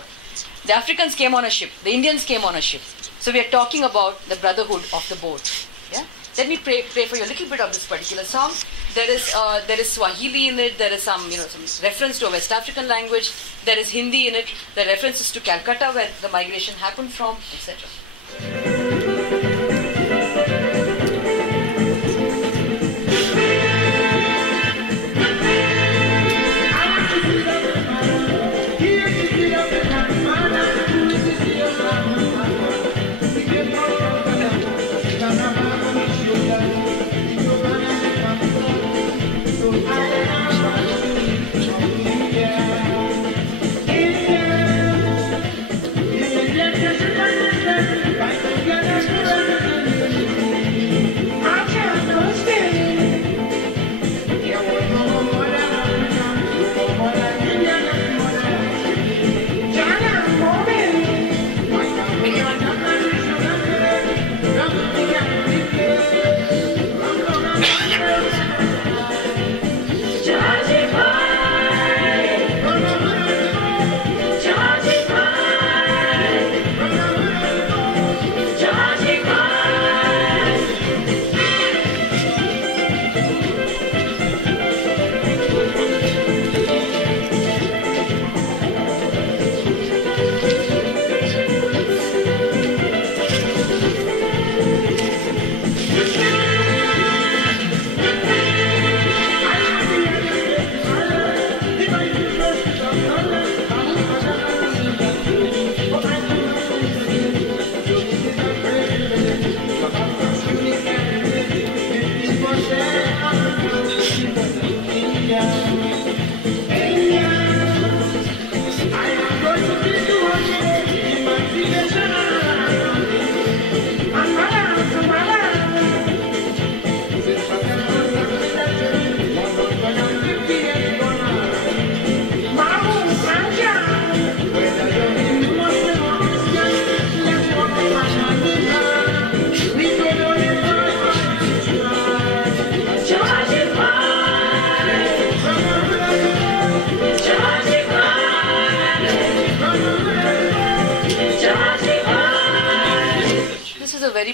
The Africans came on a ship, the Indians came on a ship. So we are talking about the brotherhood of the boat. Yeah? Let me play for you a little bit of this particular song. There is Swahili in it. There is some reference to a West African language. There is Hindi in it. There are references to Calcutta, where the migration happened from, etc.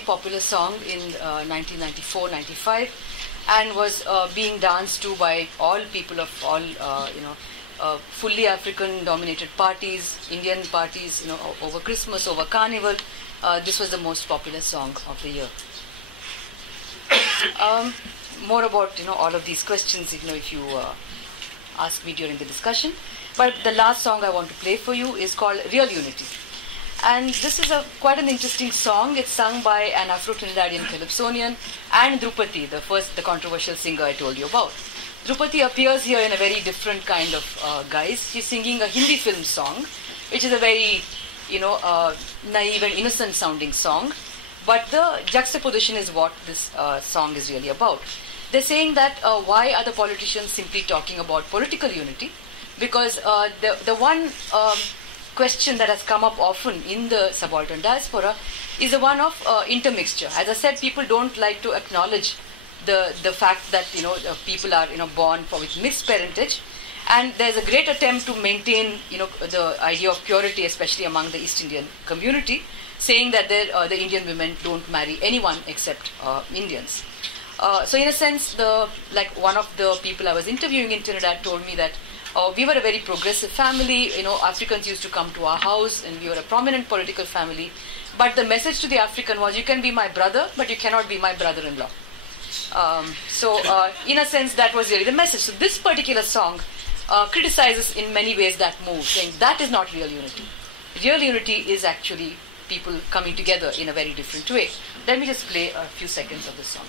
Popular song in 1994-95 and was being danced to by all people of all fully African dominated parties, Indian parties, over Christmas, over Carnival. This was the most popular song of the year. More about all of these questions if you ask me during the discussion. But the last song I want to play for you is called Real Unity. And this is quite an interesting song. It's sung by an Afro-Trinidadian calypsonian and Drupati, the controversial singer I told you about. Drupati appears here in a very different kind of guise. She's singing a Hindi film song, which is a very, naive and innocent sounding song. But the juxtaposition is what this song is really about. They're saying that why are the politicians simply talking about political unity? Because the one question that has come up often in the subaltern diaspora is the one of intermixture. As I said, people don't like to acknowledge the fact that people are born with mixed parentage, and there's a great attempt to maintain the idea of purity, especially among the East Indian community, saying that the Indian women don't marry anyone except Indians. So in a sense, one of the people I was interviewing in Trinidad told me that we were a very progressive family. Africans used to come to our house, and we were a prominent political family. But the message to the African was, you can be my brother, but you cannot be my brother-in-law. In a sense, that was really the message. So this particular song criticizes in many ways that move, saying that is not real unity. Real unity is actually people coming together in a very different way. Let me just play a few seconds of this song.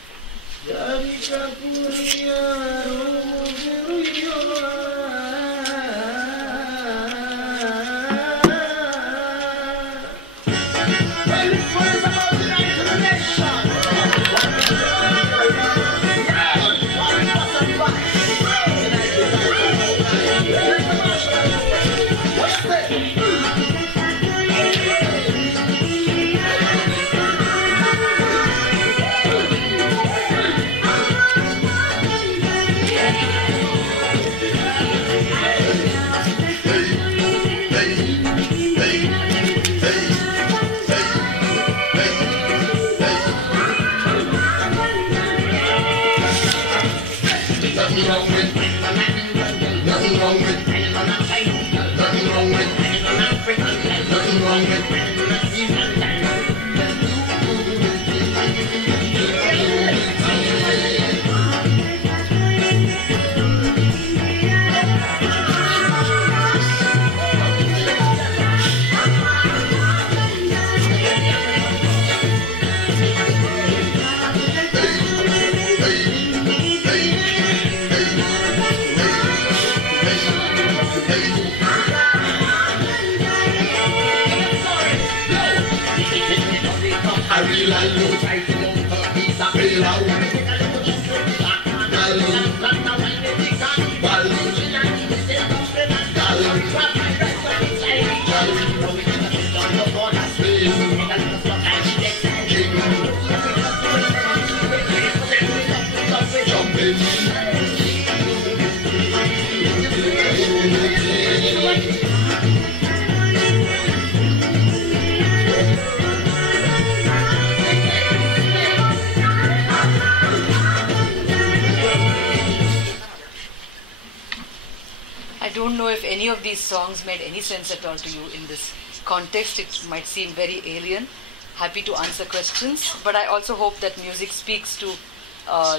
I don't know if any of these songs made any sense at all to you in this context. It might seem very alien. Happy to answer questions, but I also hope that music speaks to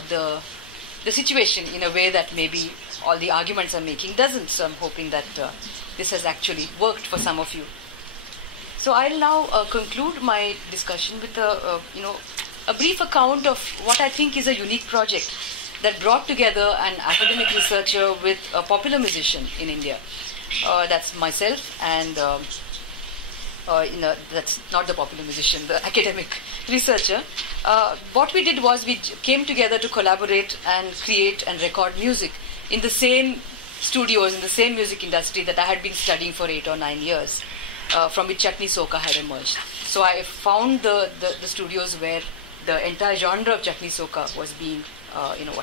the situation in a way that maybe all the arguments I'm making doesn't. So I'm hoping that this has actually worked for some of you. So I'll now conclude my discussion with a brief account of what I think is a unique project that brought together an academic researcher with a popular musician in India. That's myself, and that's not the popular musician, the academic researcher. What we did was we came together to collaborate and create and record music in the same studios, in the same music industry that I had been studying for 8 or 9 years, from which Chutney Soca had emerged. So I found the studios where the entire genre of Chutney Soca was being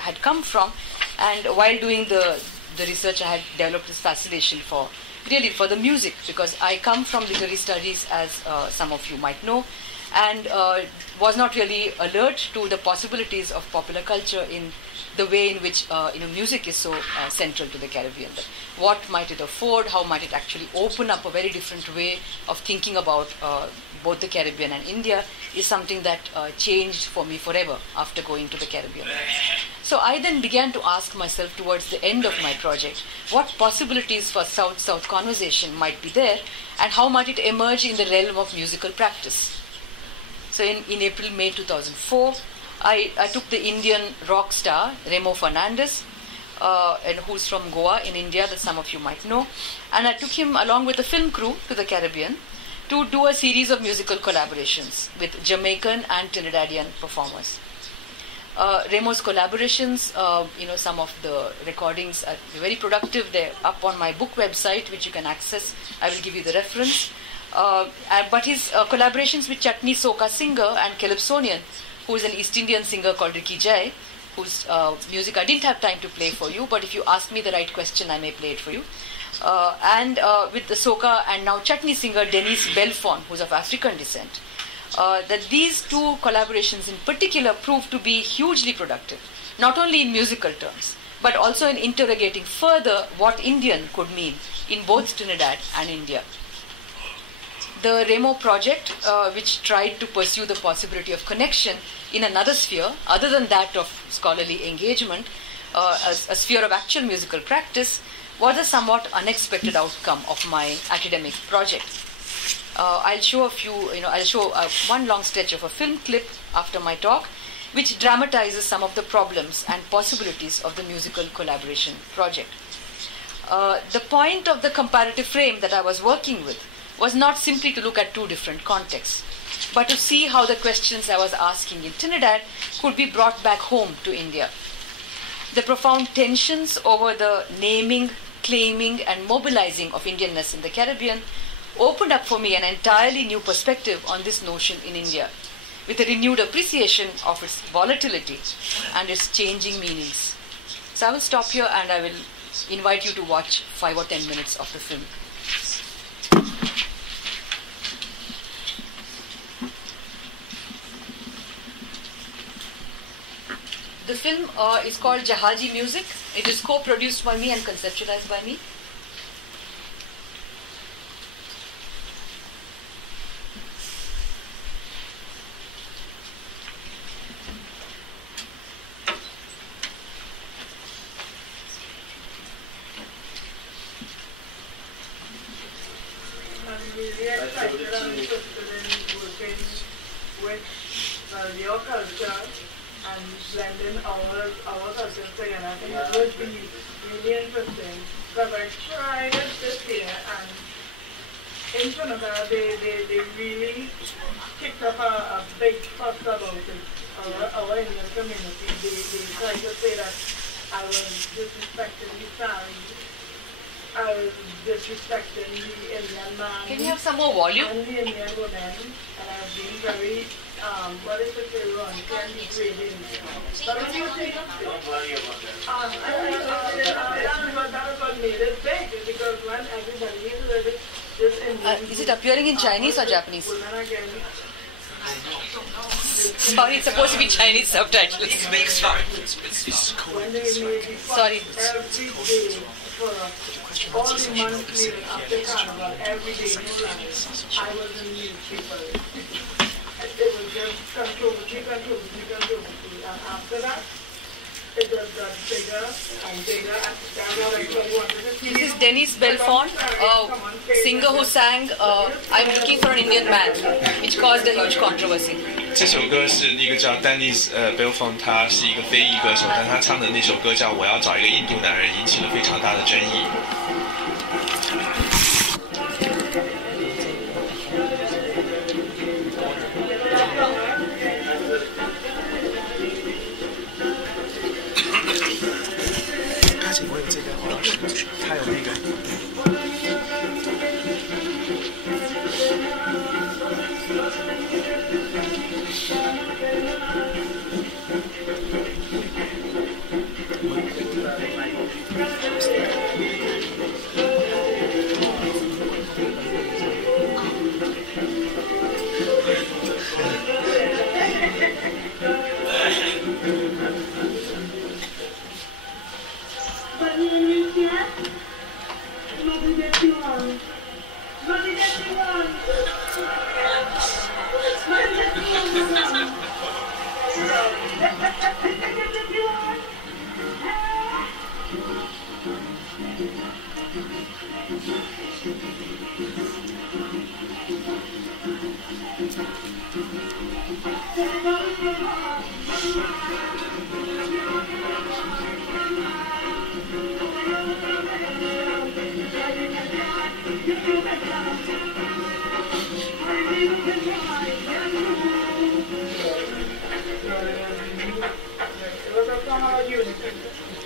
had come from, and while doing the research I had developed this fascination for the music, because I come from literary studies, as some of you might know, and was not really alert to the possibilities of popular culture in the way in which music is so central to the Caribbean. That what might it afford? How might it actually open up a very different way of thinking about both the Caribbean and India is something that changed for me forever after going to the Caribbean. So I then began to ask myself towards the end of my project, what possibilities for South-South conversation might be there, and how might it emerge in the realm of musical practice. So in April, May 2004, I took the Indian rock star Remo Fernandez, and who's from Goa in India, that some of you might know, and I took him along with the film crew to the Caribbean to do a series of musical collaborations with Jamaican and Trinidadian performers. Remo's collaborations, some of the recordings are very productive. They're up on my book website, which you can access. I will give you the reference. But his collaborations with Chutney Soca singer and Calypsonian, who is an East Indian singer called Ricky Jai, whose music I didn't have time to play for you, but if you ask me the right question, I may play it for you. And with the soca and now Chutney singer Denise Belfon, who's of African descent. That these two collaborations in particular proved to be hugely productive, not only in musical terms, but also in interrogating further what Indian could mean in both Trinidad and India. The Remo project, which tried to pursue the possibility of connection in another sphere, other than that of scholarly engagement, a sphere of actual musical practice, was a somewhat unexpected outcome of my academic project. I'll show one long stretch of a film clip after my talk, which dramatizes some of the problems and possibilities of the musical collaboration project. The point of the comparative frame that I was working with was not simply to look at two different contexts, but to see how the questions I was asking in Trinidad could be brought back home to India. The profound tensions over the naming, claiming, and mobilizing of Indianness in the Caribbean opened up for me an entirely new perspective on this notion in India, with a renewed appreciation of its volatility and its changing meanings. So I will stop here and I will invite you to watch 5 or 10 minutes of the film. The film is called Jahaji Music. It is co-produced by me and conceptualized by me. I'm really excited and interested in working with your culture and blending our culture together. I think it would be really interesting because I tried it this year and in Trinidad they really kicked up a big fuss about it. Our Indian community, they tried to say that I was disrespecting the sari, I was disrespecting the Indian man. Can you have some more volume? And the Indian women, and I've been very, what is it, ironically and degrading. But when you think, that is what made it big, because when everybody is with this Indian... Is it appearing in Chinese or Japanese? Women again, Sorry, it's supposed to be Chinese subtitles. when they made the fuss Sorry. every day for all the months leading up to Carnival, every day, no lie, I was in the newspaper. It was just controversy, and after that, it just got bigger and bigger, and that's what everybody wanted to see. This is Denise Belfont, a singer who sang I'm Looking for an Indian Man, which caused a huge controversy. 这首歌是一个叫 Denise Belfont， 他是一个非裔歌手，但他唱的那首歌叫《我要找一个印度男人》，引起了非常大的争议。而且我有这个黄老师，他有那个。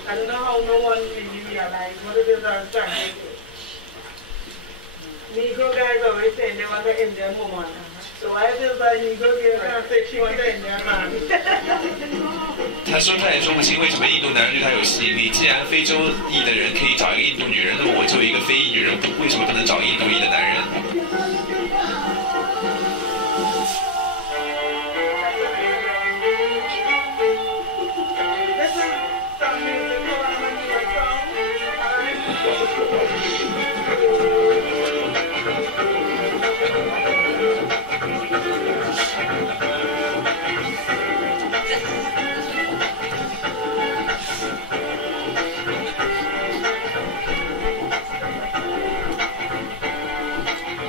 I don't know how no one really realized what it is I was trying to do. Negro guys always saying they want an Indian woman. So I feel like Negro girls can say she wants an Indian man. 他说他也说不清为什么印度男人对他有吸引力。既然非洲裔的人可以找一个印度女人，那么我作为一个非裔女人，为什么不能找印度裔的男人？ I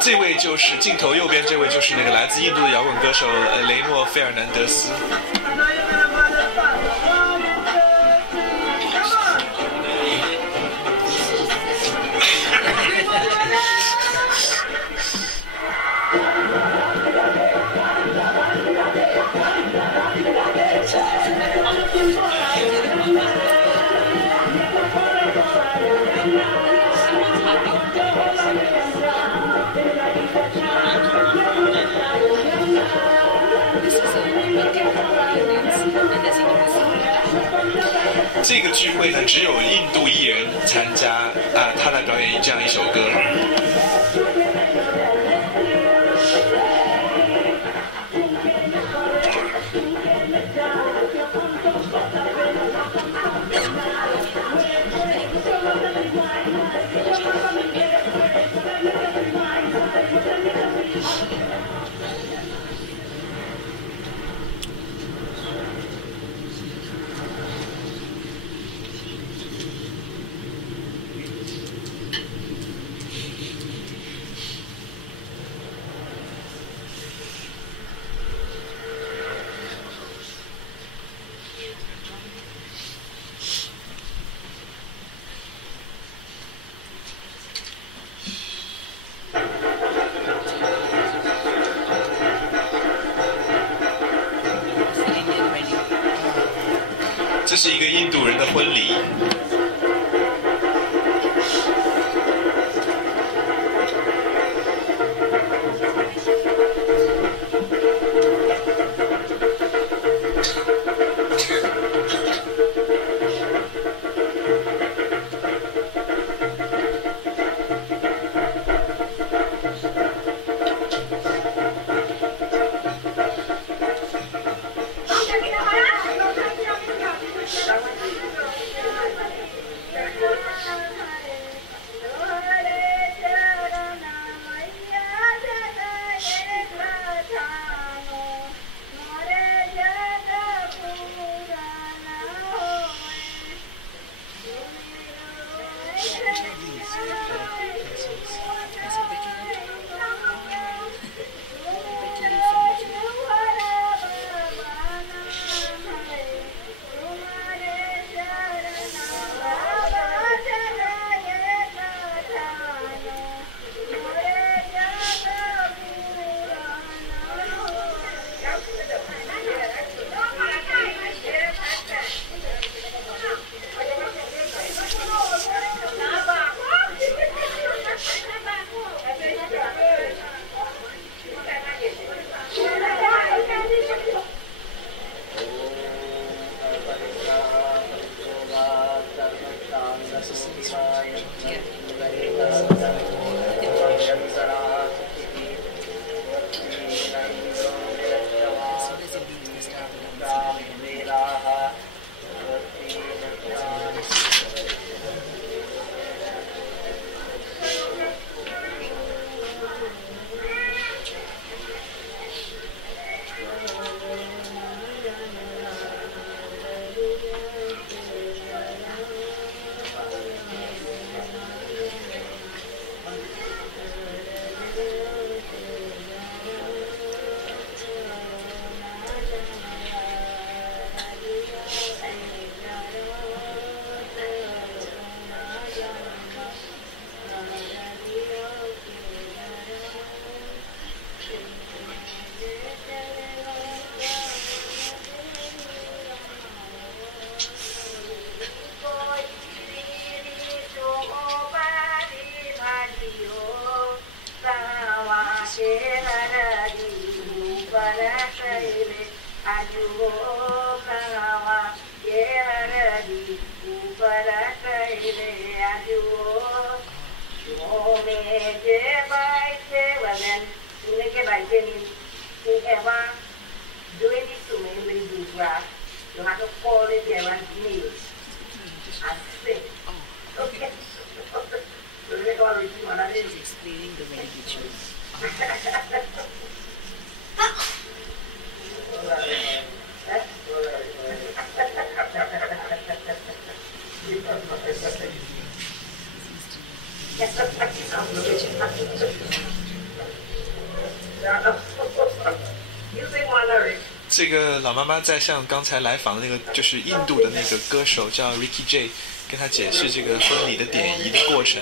这位就是镜头右边这位就是那个来自印度的摇滚歌手雷诺·费尔南德斯。这个聚会呢，只有印度艺人参加啊，他来表演这样一首歌。这是一个印度人的婚礼。这个老妈妈在向刚才来访的那个就是印度的那个歌手叫 Ricky J， 跟他解释这个婚礼的典仪的过程。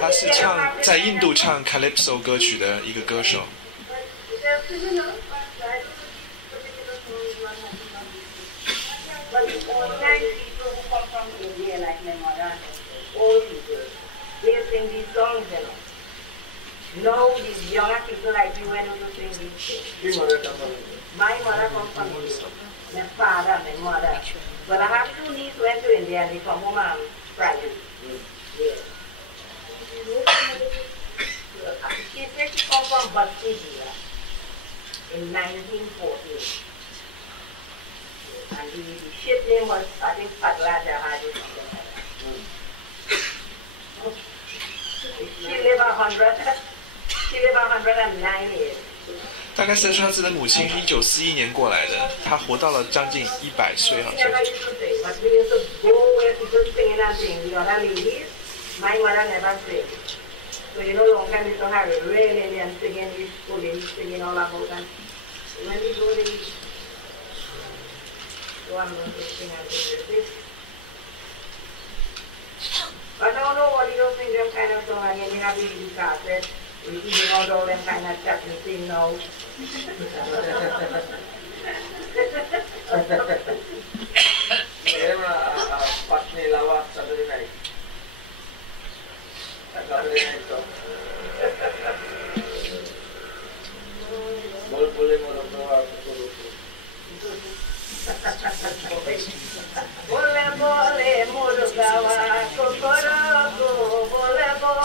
他是在印度唱 Calypso 歌曲的一个歌手。No, these younger people like me went to sing these things. My mother comes from India. My father, my mother. But I have two nieces went to India and they come home on Friday. Yeah. She said she come from Basti in 1914. And the ship name was, I think, Patlaja Haji. She lived 109 years. 大概是说他自己的母亲是1941年过来的，她活到了将近100岁，好像。My mother never sang. So you know, long time we don't have a real Indian singing, this schooling, singing all about that. When we go, they go on to sing and this. But now nobody don't sing them kind of song again. We have the cassette. We eating out all them kind of stuff and sing now. Patni Lava Saturday night. Saturday night song. Bol bole moro gawa.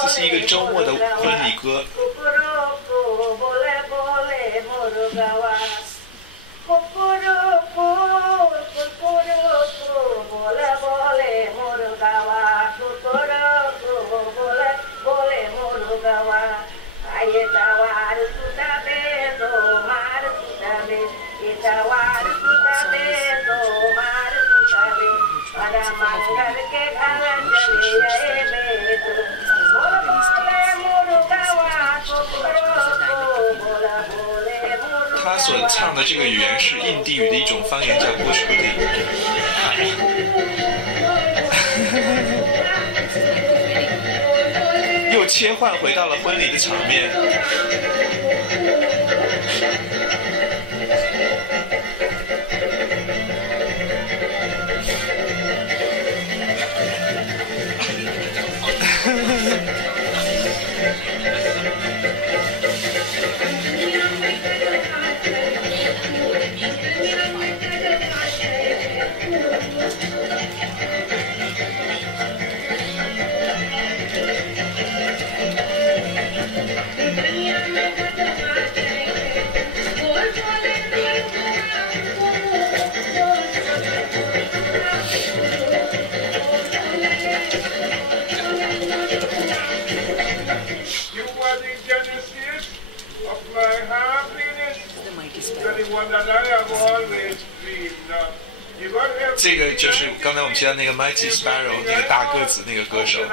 这是一个周末的婚礼歌。他所唱的这个语言是印地语的一种方言，叫波什库蒂。又切换回到了婚礼的场面。这个就是刚才我们提到那个 Mighty Sparrow 那个大个子那个歌手。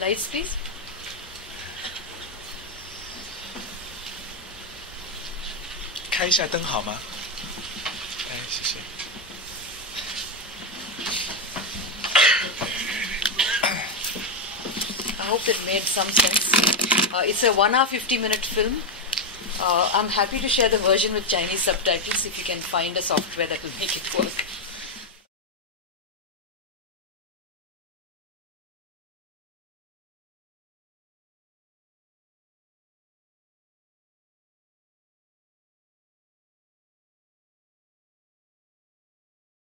Lights, please. 开一下灯好吗？哎，谢谢。I hope that made some sense. It's a 1 hour 50-minute film. I'm happy to share the version with Chinese subtitles if you can find a software that will make it work.